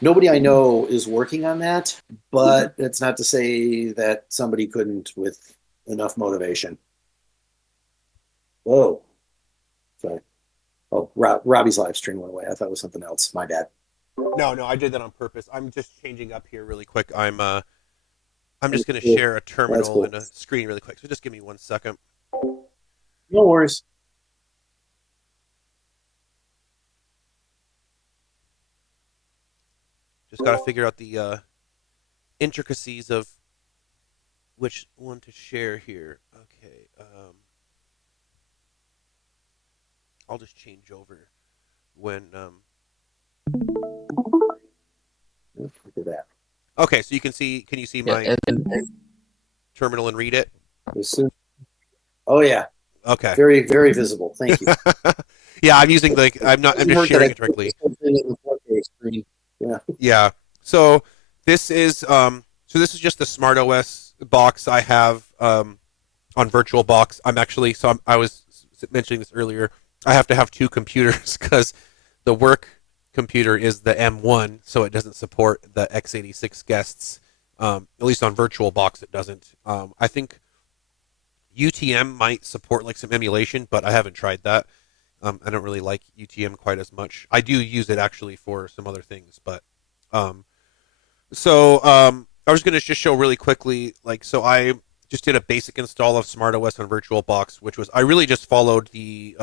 Nobody I know is working on that, but it's not to say that somebody couldn't with enough motivation. Whoa. Sorry. Oh, Robbie's live stream went away. I thought it was something else. My bad. No, no, I did that on purpose. I'm just changing up here really quick. I'm just going to share a terminal cool. and a screen really quick. So just give me 1 second. No worries. Just got to figure out the intricacies of which one to share here. Okay. I'll just change over when. Look at that. Okay, so you can see. Can you see Yeah, my and terminal and read it? Oh yeah, Okay. very very visible. Thank you. Yeah, I'm using the. I'm not. I'm just sharing it directly. Yeah. Yeah. So this is this is just the SmartOS box I have on VirtualBox. I was mentioning this earlier. I have to have two computers because the work computer is the M1, so it doesn't support the x86 guests. At least on VirtualBox, it doesn't. I think UTM might support like some emulation, but I haven't tried that. I don't really like UTM quite as much. I do use it actually for some other things, but um, I was going to just show really quickly, so I just did a basic install of SmartOS on VirtualBox, which was I really just followed the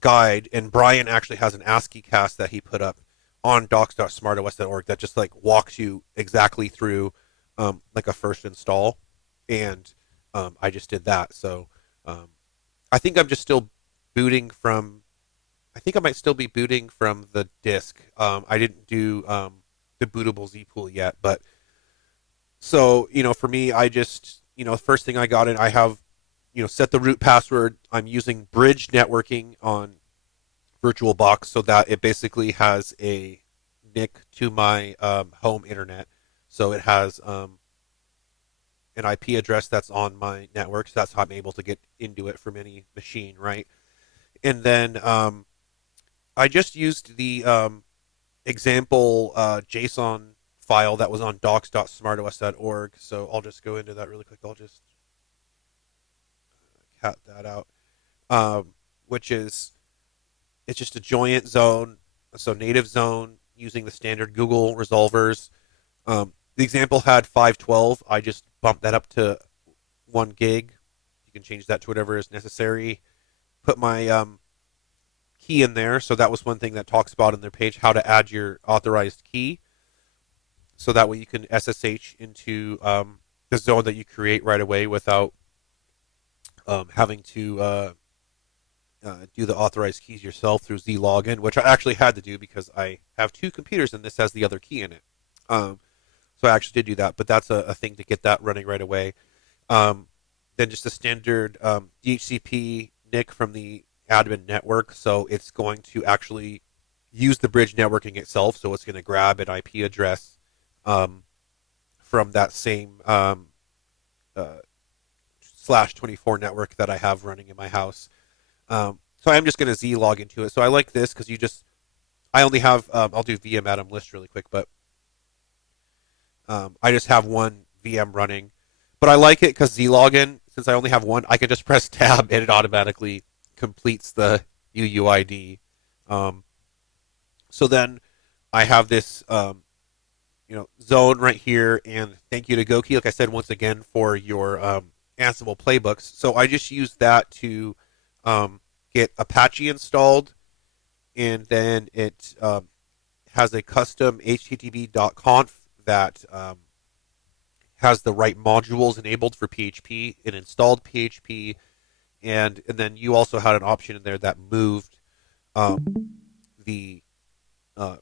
guide, and Brian actually has an ASCII cast that he put up on docs.smartos.org that just like walks you exactly through like a first install, and I just did that. So I think I'm just still booting from. I think I might still be booting from the disk. I didn't do the bootable zpool yet, but so for me, I just first thing I got in, I have set the root password. I'm using bridge networking on VirtualBox so that it basically has a NIC to my home internet. So it has an IP address that's on my network. So that's how I'm able to get into it from any machine, right? And then I just used the example JSON file that was on docs.smartos.org. So I'll just go into that really quick. I'll just cat that out, which is it's just a joint zone, so native zone using the standard Google resolvers. The example had 512. I just bumped that up to 1 gig. You can change that to whatever is necessary. Put my key in there. So that was one thing that talks about in their page how to add your authorized key. So that way you can SSH into the zone that you create right away without having to do the authorized keys yourself through zlogin, which I actually had to do because I have two computers and this has the other key in it. So I actually did do that, but that's a thing to get that running right away. Then just a standard DHCP NIC from the admin network. So it's going to actually use the bridge networking itself. So it's going to grab an IP address from that same /24 network that I have running in my house. So I'm just going to zlog into it. So I like this because I only have, I'll do VM atom list really quick, but I just have one VM running. But I like it because zlogin, since I only have one, I can just press tab and it automatically completes the UUID. Um, so then I have this zone right here, and thank you to Goki, like I said once again, for your Ansible playbooks. So I just use that to get Apache installed, and then it has a custom http.conf that has the right modules enabled for PHP. It installed PHP, and then you also had an option in there that moved the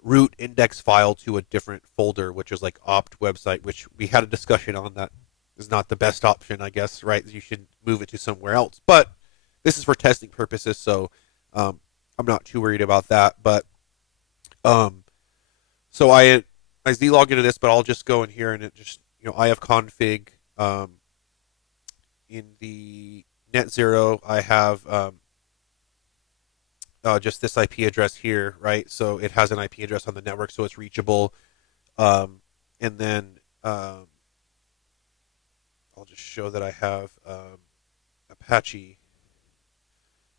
root index file to a different folder, which is like opt website, which we had a discussion on. That is not the best option, I guess, right? You should move it to somewhere else. But this is for testing purposes, so I'm not too worried about that. But so I zlog into this, but I'll just go in here and it just I have config in the net zero. I have just this IP address here, right? So it has an IP address on the network, so it's reachable. And then I'll just show that I have Apache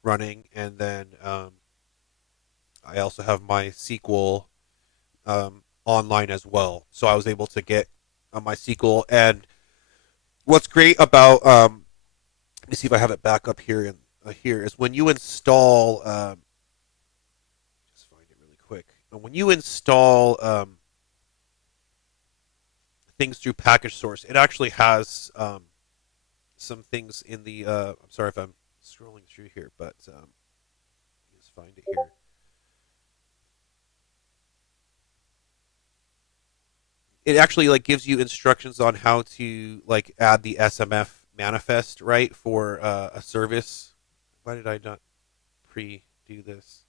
running, and then I also have MySql online as well. So I was able to get MySql. And what's great about let me see if I have it back up here here is when you install just find it really quick. When you install things through package source, it actually has some things in the I'm sorry if I'm scrolling through here, but just find it here. It actually like gives you instructions on how to like add the SMF manifest, right, for a service. Why did I not pre-do this?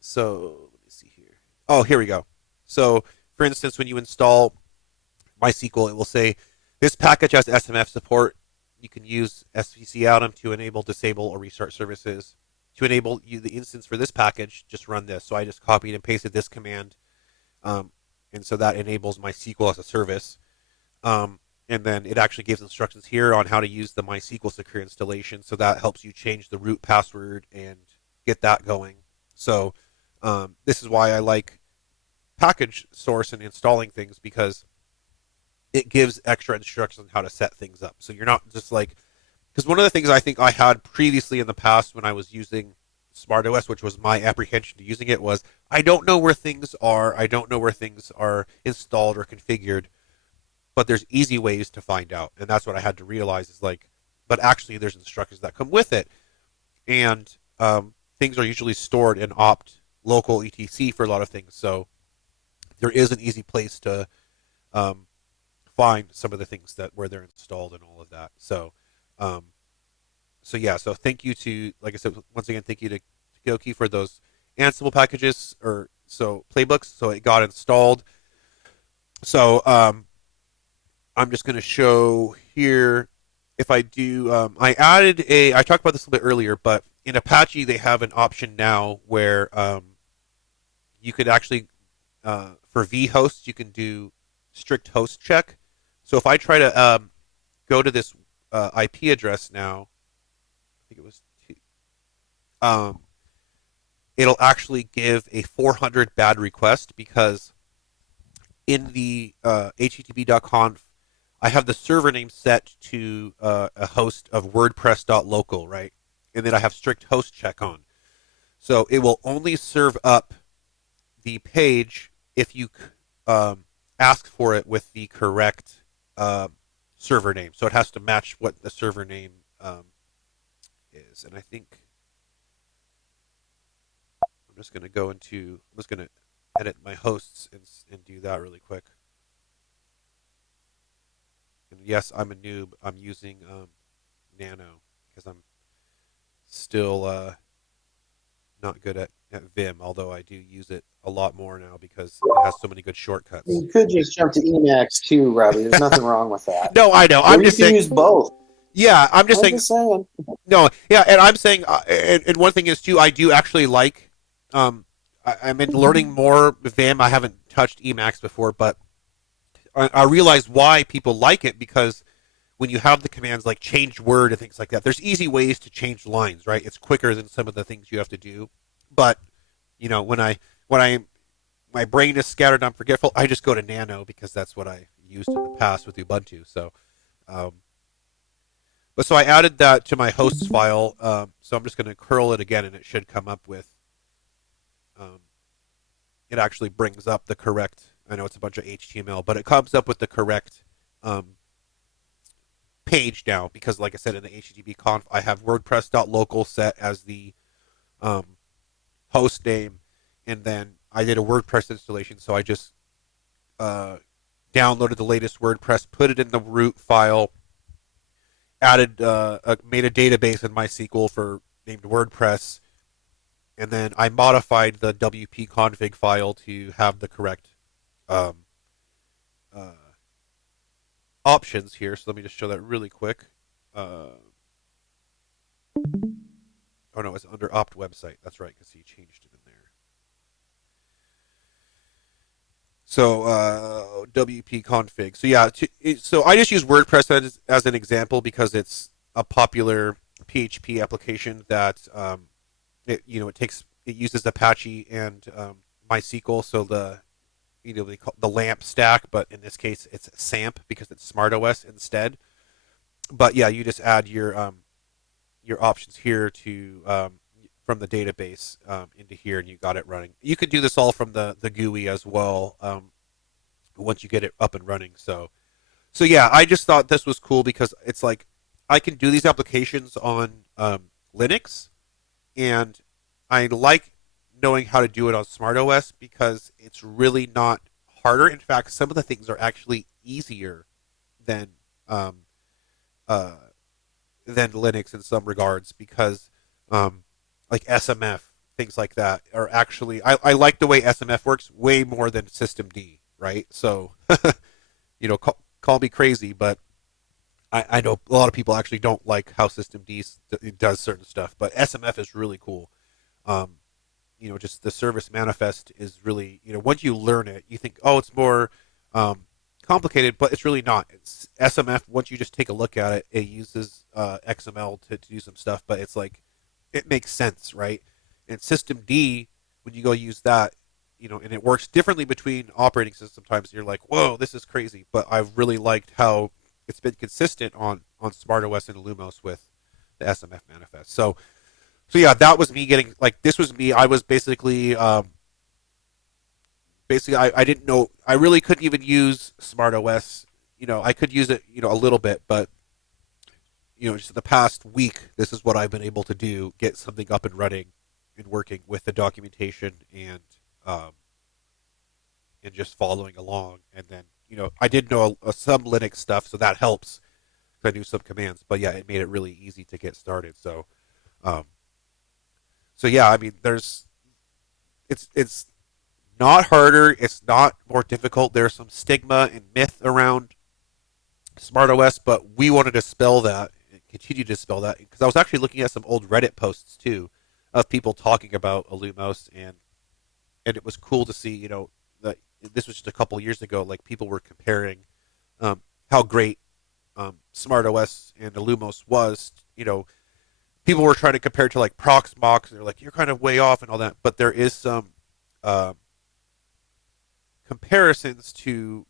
So let me see here. Oh, here we go. So for instance, when you install MySql, it will say this package has SMF support. You can use svc atom to enable, disable, or restart services. To enable you the instance for this package, just run this. So I just copied and pasted this command. And so that enables MySql as a service. And then it actually gives instructions here on how to use the MySql secure installation. So that helps you change the root password and get that going. So this is why I like package source and installing things, because it gives extra instructions on how to set things up. So you're not just like, because one of the things I think I had previously in the past when I was using SmartOS, which was my apprehension to using it, was I don't know where things are. I don't know where things are installed or configured, but there's easy ways to find out. And that's what I had to realize is like, but actually there's instructions that come with it. And things are usually stored in opt local etc for a lot of things. So there is an easy place to find some of the things that where they're installed and all of that. So yeah, so thank you to, like I said, once again, thank you to Goki for those Ansible packages, or so playbooks. So it got installed. So I'm just going to show here if I do. I talked about this a little bit earlier, but in Apache they have an option now where you could actually for vhosts you can do strict host check. So if I try to go to this IP address now, I think it was it'll actually give a 400 bad request, because in the http.conf I have the server name set to a host of wordpress.local, right? And then I have strict host check on. So it will only serve up the page if you ask for it with the correct server name. So it has to match what the server name is. And I think I'm just going to edit my hosts and do that really quick. And yes, I'm a noob. I'm using Nano because I'm still not good at Vim, although I do use it a lot more now because it has so many good shortcuts. You could just jump to Emacs too, Robbie. There's nothing wrong with that. No, I know. I'm just saying. Use both. Yeah, I'm just saying. No, yeah, and I'm saying, and one thing is too, I do actually like. I'm in learning more Vim. I haven't touched Emacs before, but I realize why people like it, because when you have the commands like change word and things like that, there's easy ways to change lines, right? It's quicker than some of the things you have to do. But when I my brain is scattered, I'm forgetful. I just go to Nano because that's what I used in the past with Ubuntu. Um, but so I added that to my hosts file. So I'm just going to curl it again, and it should come up with. Um, it actually brings up the correct. I know it's a bunch of HTML, but it comes up with the correct page now because, like I said in the HTTP conf, I have WordPress.local set as the um, host name, and then I did a WordPress installation, so I just downloaded the latest WordPress, put it in the root file, added made a database in MySql for named WordPress, and then I modified the WP config file to have the correct um, uh, options here. So let me just show that really quick. Oh no, it's under opt website. That's right, because he changed it in there. So WP config. So yeah, so I just use WordPress as an example because it's a popular PHP application that it uses Apache and MySQL. So they call the LAMP stack, but in this case it's SAMP because it's SmartOS instead. But yeah, you just add your options here to from the database into here, and you got it running. You could do this all from the GUI as well once you get it up and running. So yeah, I just thought this was cool because it's like I can do these applications on Linux, and I like knowing how to do it on SmartOS because it's really not harder. In fact, some of the things are actually easier than um, uh, than Linux in some regards because like SMF, things like that are actually I like the way SMF works way more than systemd, right? So call me crazy, but I know a lot of people actually don't like how systemd does certain stuff, but SMF is really cool. Um, just the service manifest is really, once you learn it, you think, oh, it's more complicated, but it's really not. It's SMF. Once you just take a look at it, it uses XML to do some stuff, but it's like it makes sense, right? And systemd, when you go use that, and it works differently between operating systems. Sometimes you're like, whoa, this is crazy. But I've really liked how it's been consistent on SmartOS and Illumos with the SMF manifest. So yeah, that was me getting like this was me. I was basically I didn't know I really couldn't even use SmartOS. I could use it a little bit, but just the past week, this is what I've been able to do: get something up and running and working with the documentation um, and just following along. And then I did know some Linux stuff, so that helps. I knew some commands, but yeah, it made it really easy to get started. Um, so yeah, I mean, it's not harder, it's not more difficult. There's some stigma and myth around SmartOS, but we wanted to dispel that and continue to dispel that because I was actually looking at some old Reddit posts too of people talking about Illumos, and it was cool to see that this was just a couple years ago. Like people were comparing how great SmartOS and Illumos was. People were trying to compare to like Proxmox, and they're like, you're kind of way off and all that. But there is some comparisons to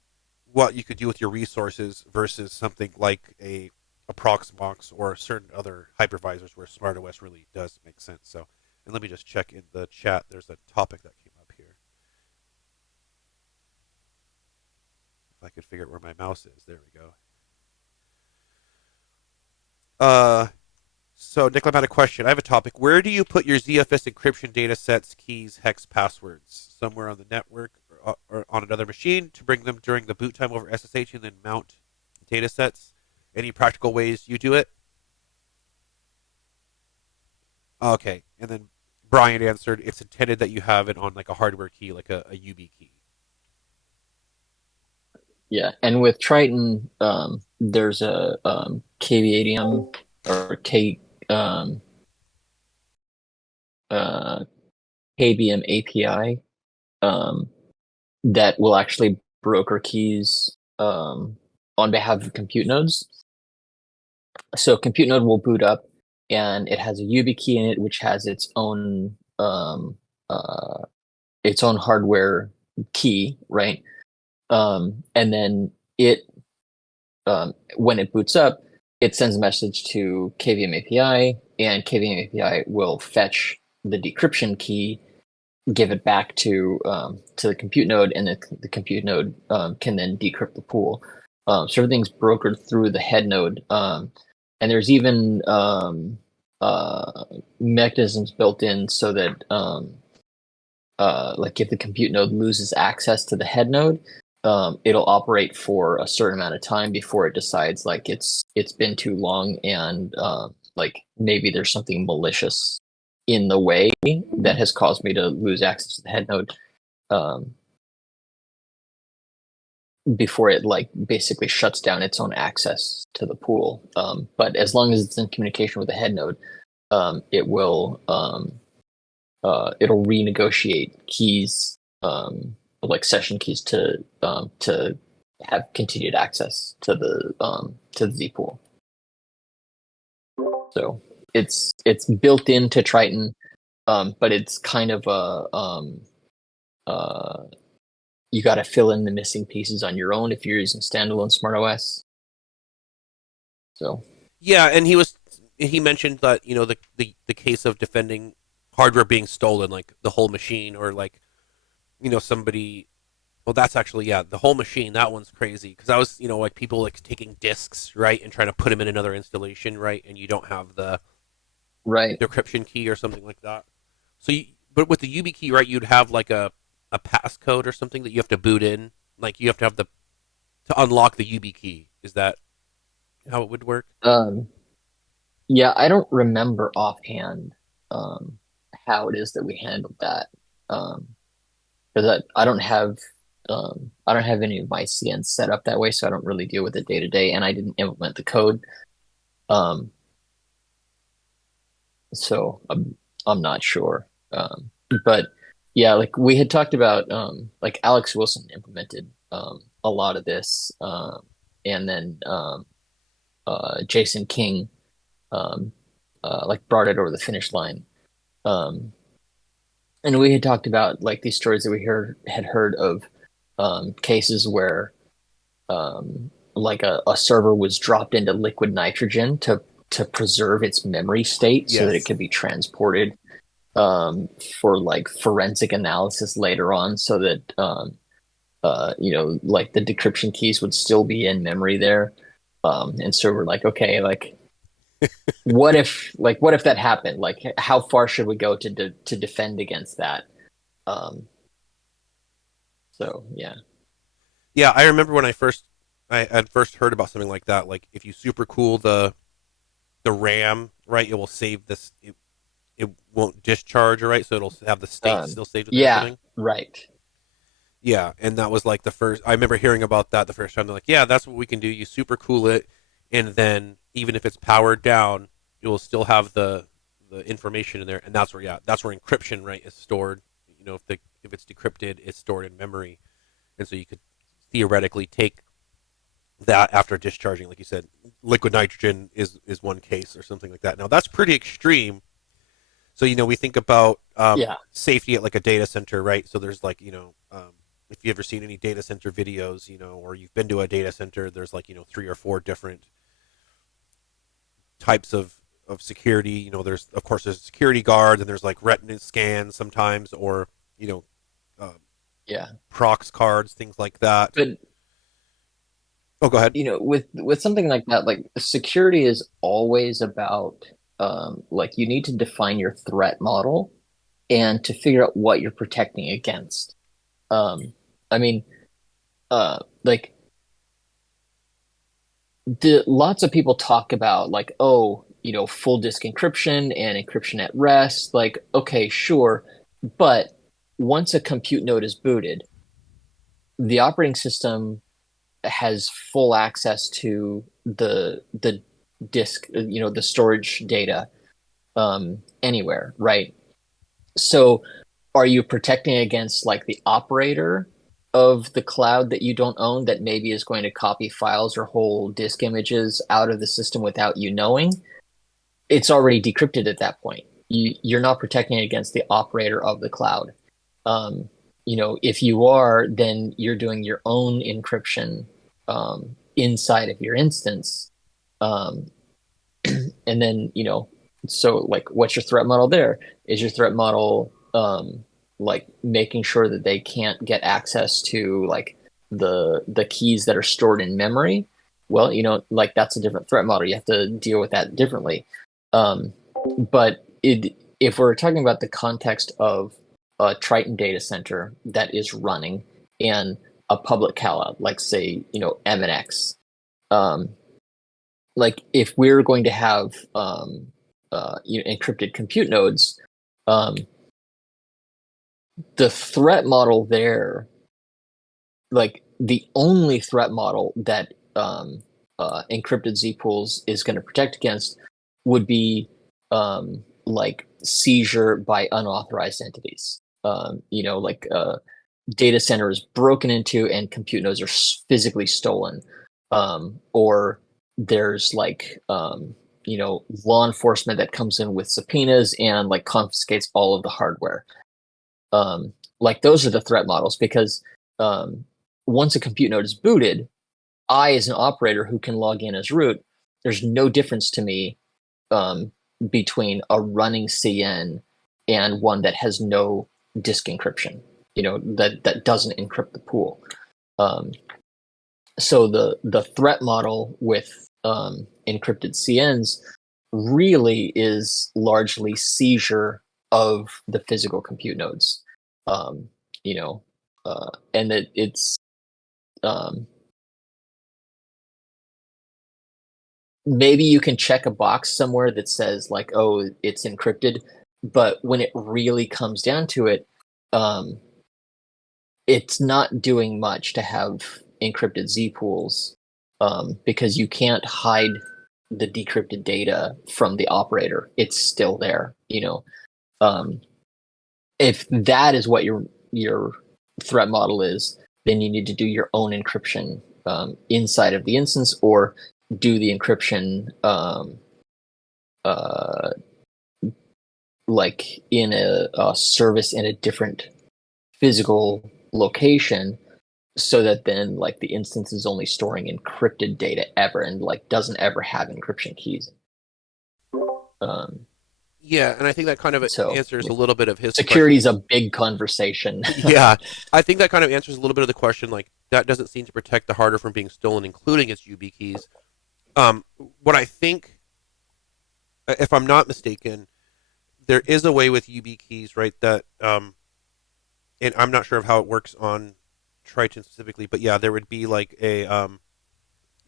what you could do with your resources versus something like a Proxmox or certain other hypervisors where SmartOS really does make sense. So, and let me just check in the chat. There's a topic that came up here. If I could figure out where my mouse is, there we go. So Nick, I had a question. I have a topic. Where do you put your ZFS encryption data sets, keys, hex passwords? Somewhere on the network or on another machine to bring them during the boot time over SSH and then mount data sets? Any practical ways you do it? Okay. And then Brian answered, it's intended that you have it on like a hardware key, like a UB key. Yeah, and with Triton, there's a KVADM or KVM API that will actually broker keys on behalf of compute nodes. So compute node will boot up, and it has a YubiKey in it, which has its own hardware key, right? And then when it boots up, it sends a message to KVM API, and KVM API will fetch the decryption key, give it back to the compute node, and the compute node can then decrypt the pool. So everything's brokered through the head node, and there's even mechanisms built in so that like if the compute node loses access to the head node, it'll operate for a certain amount of time before it decides like it's been too long, and like maybe there's something malicious in the way that has caused me to lose access to the head node, before it like basically shuts down its own access to the pool. But as long as it's in communication with the head node, it'll renegotiate keys, like session keys, to have continued access to the Z pool. So it's built into Triton, but it's kind of you got to fill in the missing pieces on your own if you're using standalone SmartOS. So Yeah, and he mentioned that the case of defending hardware being stolen, like the whole machine, or like somebody. Well, that's actually, yeah, the whole machine. That one's crazy because I was like people like taking disks, right, and trying to put them in another installation, right, and you don't have the right. decryption key or something like that. But with the YubiKey, right, you'd have like a passcode or something that you have to boot in. Like you have to have to unlock the YubiKey. Is that how it would work? Yeah, I don't remember offhand how it is that we handled that. Because I don't have any of my CNs set up that way, so I don't really deal with it day to day, and I didn't implement the code. So I'm not sure. But yeah, like we had talked about, like Alex Wilson implemented a lot of this, and then Jason King like brought it over the finish line. And we had talked about like these stories that we had heard of, cases where like a server was dropped into liquid nitrogen to preserve its memory state so that it could be transported for like forensic analysis later on, so that like the decryption keys would still be in memory there. And so we're like, okay, like what if that happened? Like how far should we go to defend against that? So yeah. Yeah, I remember when I had first heard about something like that. Like if you super cool the RAM, right, it will save this. It won't discharge, right? So it'll have the state still saved. Yeah, right. Yeah, and that was like the first. I remember hearing about that the first time. They're like, "Yeah, that's what we can do. You super cool it, and then even if it's powered down, it will still have the information in there." And that's where encryption, right, is stored. If it's decrypted, it's stored in memory, and so you could theoretically take that after discharging, like you said, liquid nitrogen is one case or something like that. Now that's pretty extreme. So we think about safety at like a data center, right? So there's like if you've ever seen any data center videos, or you've been to a data center, there's like 3 or 4 different types of security. There's of course there's security guards, and there's like retina scans sometimes, or prox cards, things like that. But oh, go ahead. With something like that, like security is always about like you need to define your threat model and to figure out what you're protecting against. I mean, like lots of people talk about like, oh, full disk encryption and encryption at rest. Like, okay, sure, but once a compute node is booted, the operating system has full access to the disk, the storage data, anywhere, right? So are you protecting against like the operator of the cloud that you don't own that maybe is going to copy files or whole disk images out of the system without you knowing, it's already decrypted at that point. You're not protecting against the operator of the cloud. If you are, then you're doing your own encryption inside of your instance. Um, and then, so like what's your threat model there? Is your threat model like making sure that they can't get access to like the keys that are stored in memory? Well, like that's a different threat model. You have to deal with that differently. But if we're talking about the context of a Triton data center that is running and a public cloud, like say, MNX, like if we're going to have encrypted compute nodes, the threat model there, like the only threat model that encrypted Z pools is going to protect against would be like seizure by unauthorized entities. Data center is broken into and compute nodes are physically stolen, or there's like law enforcement that comes in with subpoenas and like confiscates all of the hardware. Like those are the threat models, because once a compute node is booted, I as an operator who can log in as root, there's no difference to me between a running CN and one that has no disk encryption, that doesn't encrypt the pool. So the threat model with encrypted CNs really is largely seizure of the physical compute nodes, and that it's maybe you can check a box somewhere that says like, oh, it's encrypted, but when it really comes down to it, it's not doing much to have encrypted Z pools, because you can't hide the decrypted data from the operator. It's still there. If that is what your threat model is, then you need to do your own encryption inside of the instance, or do the encryption like in a service in a different physical location, so that then like the instance is only storing encrypted data ever and like doesn't ever have encryption keys. Yeah, and I think that kind of So answers a little bit of his security question. is a big conversation. Yeah, I think that kind of answers a little bit of the question. Like that doesn't seem to protect the hardware from being stolen, including its UB keys. What I think, if I'm not mistaken, there is a way with UB keys, right? That, and I'm not sure of how it works on Triton specifically, but yeah, there would be like a.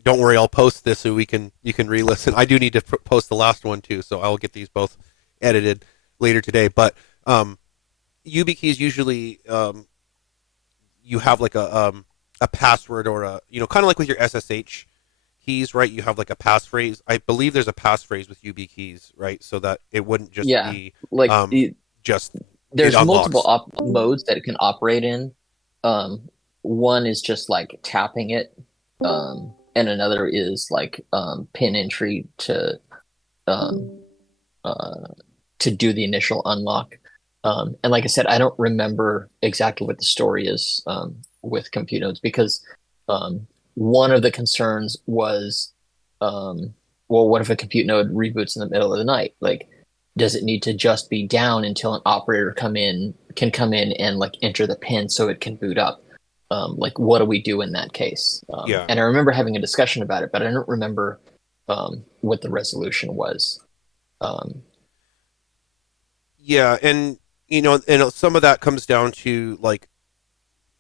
Don't worry, I'll post this so you can re-listen. I do need to post the last one too, so I'll get these both edited later today. But UB keys usually you have like a password, or a kind of like with your SSH keys, right? You have like a passphrase. I believe there's a passphrase with UB keys, right? So that it wouldn't just be like just there's it multiple unlocks. modes that it can operate in. One is just like tapping it, and another is like pin entry um, to do the initial unlock. And like I said, I don't remember exactly what the story is with compute nodes, because one of the concerns was, well, what if a compute node reboots in the middle of the night? Like, does it need to just be down until an operator can come in and like enter the pin so it can boot up? Like, what do we do in that case? Yeah, And I remember having a discussion about it, but I don't remember what the resolution was. Um, yeah, and and some of that comes down to like,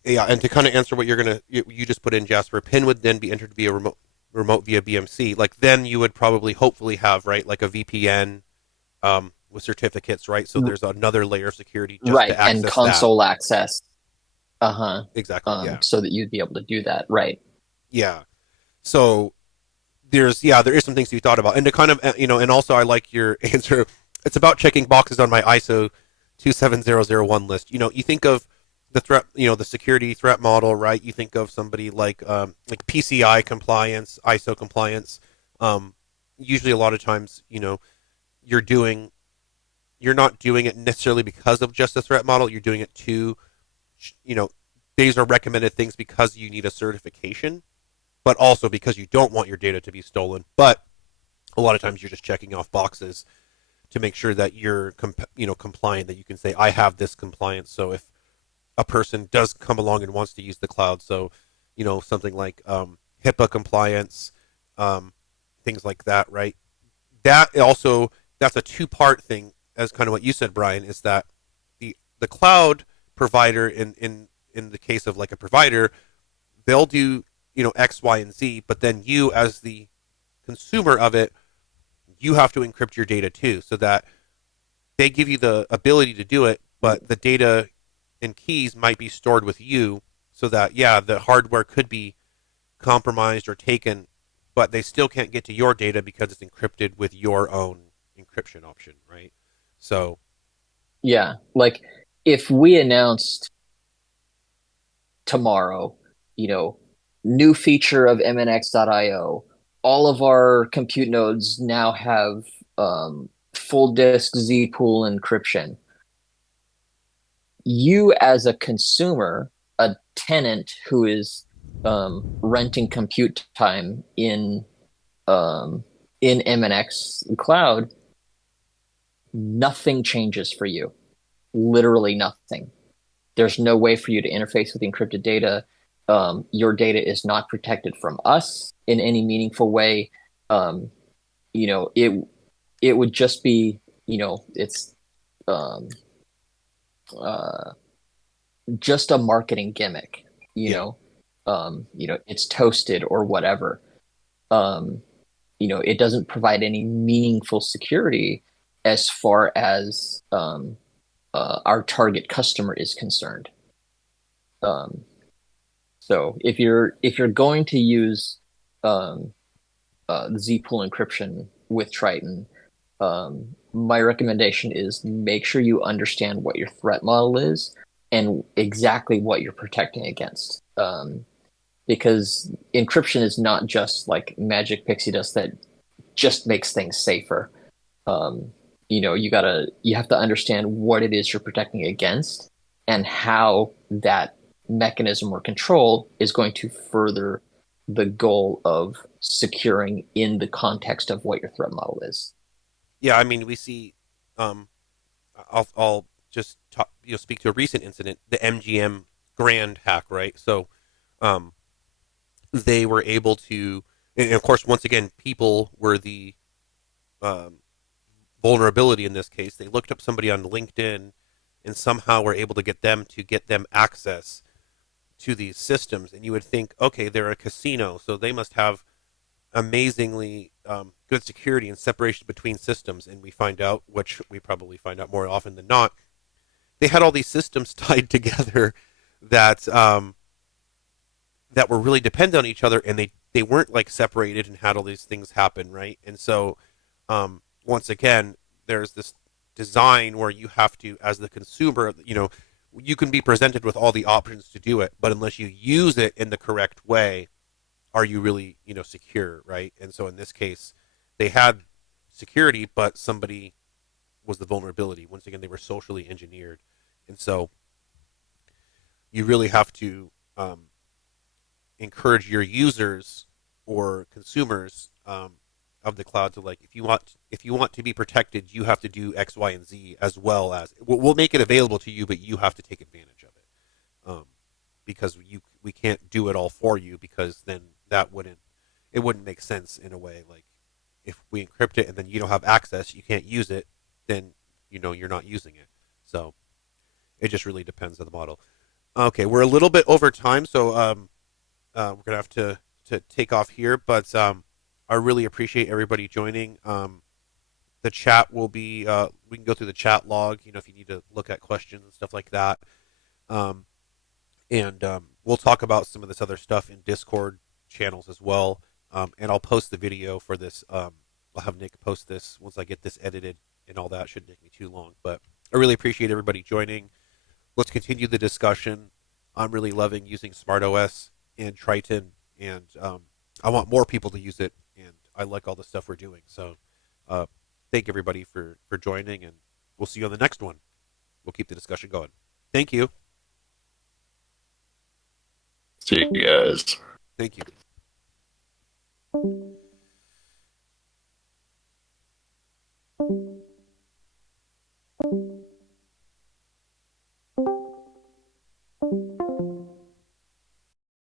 yeah, and to kind of answer what you just put in, Jasper, a pin would then be entered to be a remote via BMC. Like then you would probably hopefully have, right, like a VPN with certificates, right? So there's another layer of security just right, to and access that. console access. Uh-huh. Exactly. Yeah. So that you'd be able to do that, right? Yeah. So there is some things to be thought about, and to kind of and also I like your answer. It's about checking boxes on my ISO 27001 list. You think of the threat, the security threat model, right? You think of somebody like PCI compliance, ISO compliance. Um, Usually, a lot of times, you're doing you're not doing it necessarily because of just the threat model. You're doing it to, you know, these are recommended things because you need a certification, but also because you don't want your data to be stolen. But a lot of times, you're just checking off boxes to make sure that you're compliant. That you can say, I have this compliance. So if a person does come along and wants to use the cloud. So, something like HIPAA compliance, um, things like that, right? That also that's a two-part thing, as kind of what you said, Brian, is that the cloud provider in the case of like a provider, they'll do X, Y, and Z, but then you as the consumer of it, you have to encrypt your data too, so that they give you the ability to do it, but the data and keys might be stored with you, so that yeah, the hardware could be compromised or taken, but they still can't get to your data because it's encrypted with your own encryption option, right? So Yeah, like if we announced tomorrow, you know, new feature of MNX.io, all of our compute nodes now have full disk Z pool encryption. You, as a consumer, a tenant who is renting compute time in MNX cloud, nothing changes for you. Literally nothing. There's no way for you to interface with encrypted data. Your data is not protected from us in any meaningful way. Um, it would just be, it's um, uh, just a marketing gimmick. yeah, It's toasted or whatever. Um, it doesn't provide any meaningful security as far as our target customer is concerned. Um, so if you're going to use um, the Z-pool encryption with Triton, my recommendation is make sure you understand what your threat model is and exactly what you're protecting against. Because encryption is not just like magic pixie dust that just makes things safer. Um, you have to understand what it is you're protecting against and how that mechanism or control is going to further the goal of securing in the context of what your threat model is. yeah. I mean, we see. Um, I'll just speak to a recent incident, the MGM Grand hack, right? So, um, they were able to, and of course, once again, people were the um, vulnerability in this case. They looked up somebody on LinkedIn and somehow were able to get them access to these systems. And you would think, okay, they're a casino, so they must have amazingly good security and separation between systems. And we find out, which we probably find out more often than not, they had all these systems tied together that that were really dependent on each other, and they weren't like separated and had all these things happen, right? And so once again, there's this design where you have to, as the consumer, you can be presented with all the options to do it, but unless you use it in the correct way, are you really, secure, right? And so in this case, they had security, but somebody was the vulnerability. Once again, they were socially engineered, and so you really have to encourage your users or consumers of the cloud to, like, if you want to be protected, you have to do X, Y, and Z, as well as we'll make it available to you, but you have to take advantage of it, because we can't do it all for you, because then it wouldn't make sense in a way. Like, if we encrypt it and then you don't have access, you can't use it, then you're not using it. So it just really depends on the model. Okay, we're a little bit over time, so we're gonna have to take off here. But I really appreciate everybody joining. The chat will be we can go through the chat log. If you need to look at questions and stuff like that. Um, and we'll talk about some of this other stuff in Discord channels as well. And I'll post the video for this. I'll have Nick post this once I get this edited and all that. Shouldn't take me too long, but I really appreciate everybody joining. let's continue the discussion. I'm really loving using SmartOS and Triton, and I want more people to use it. And I like all the stuff we're doing. So, uh, thank everybody for joining, and we'll see you on the next one. We'll keep the discussion going. Thank you. See you guys. Thank you.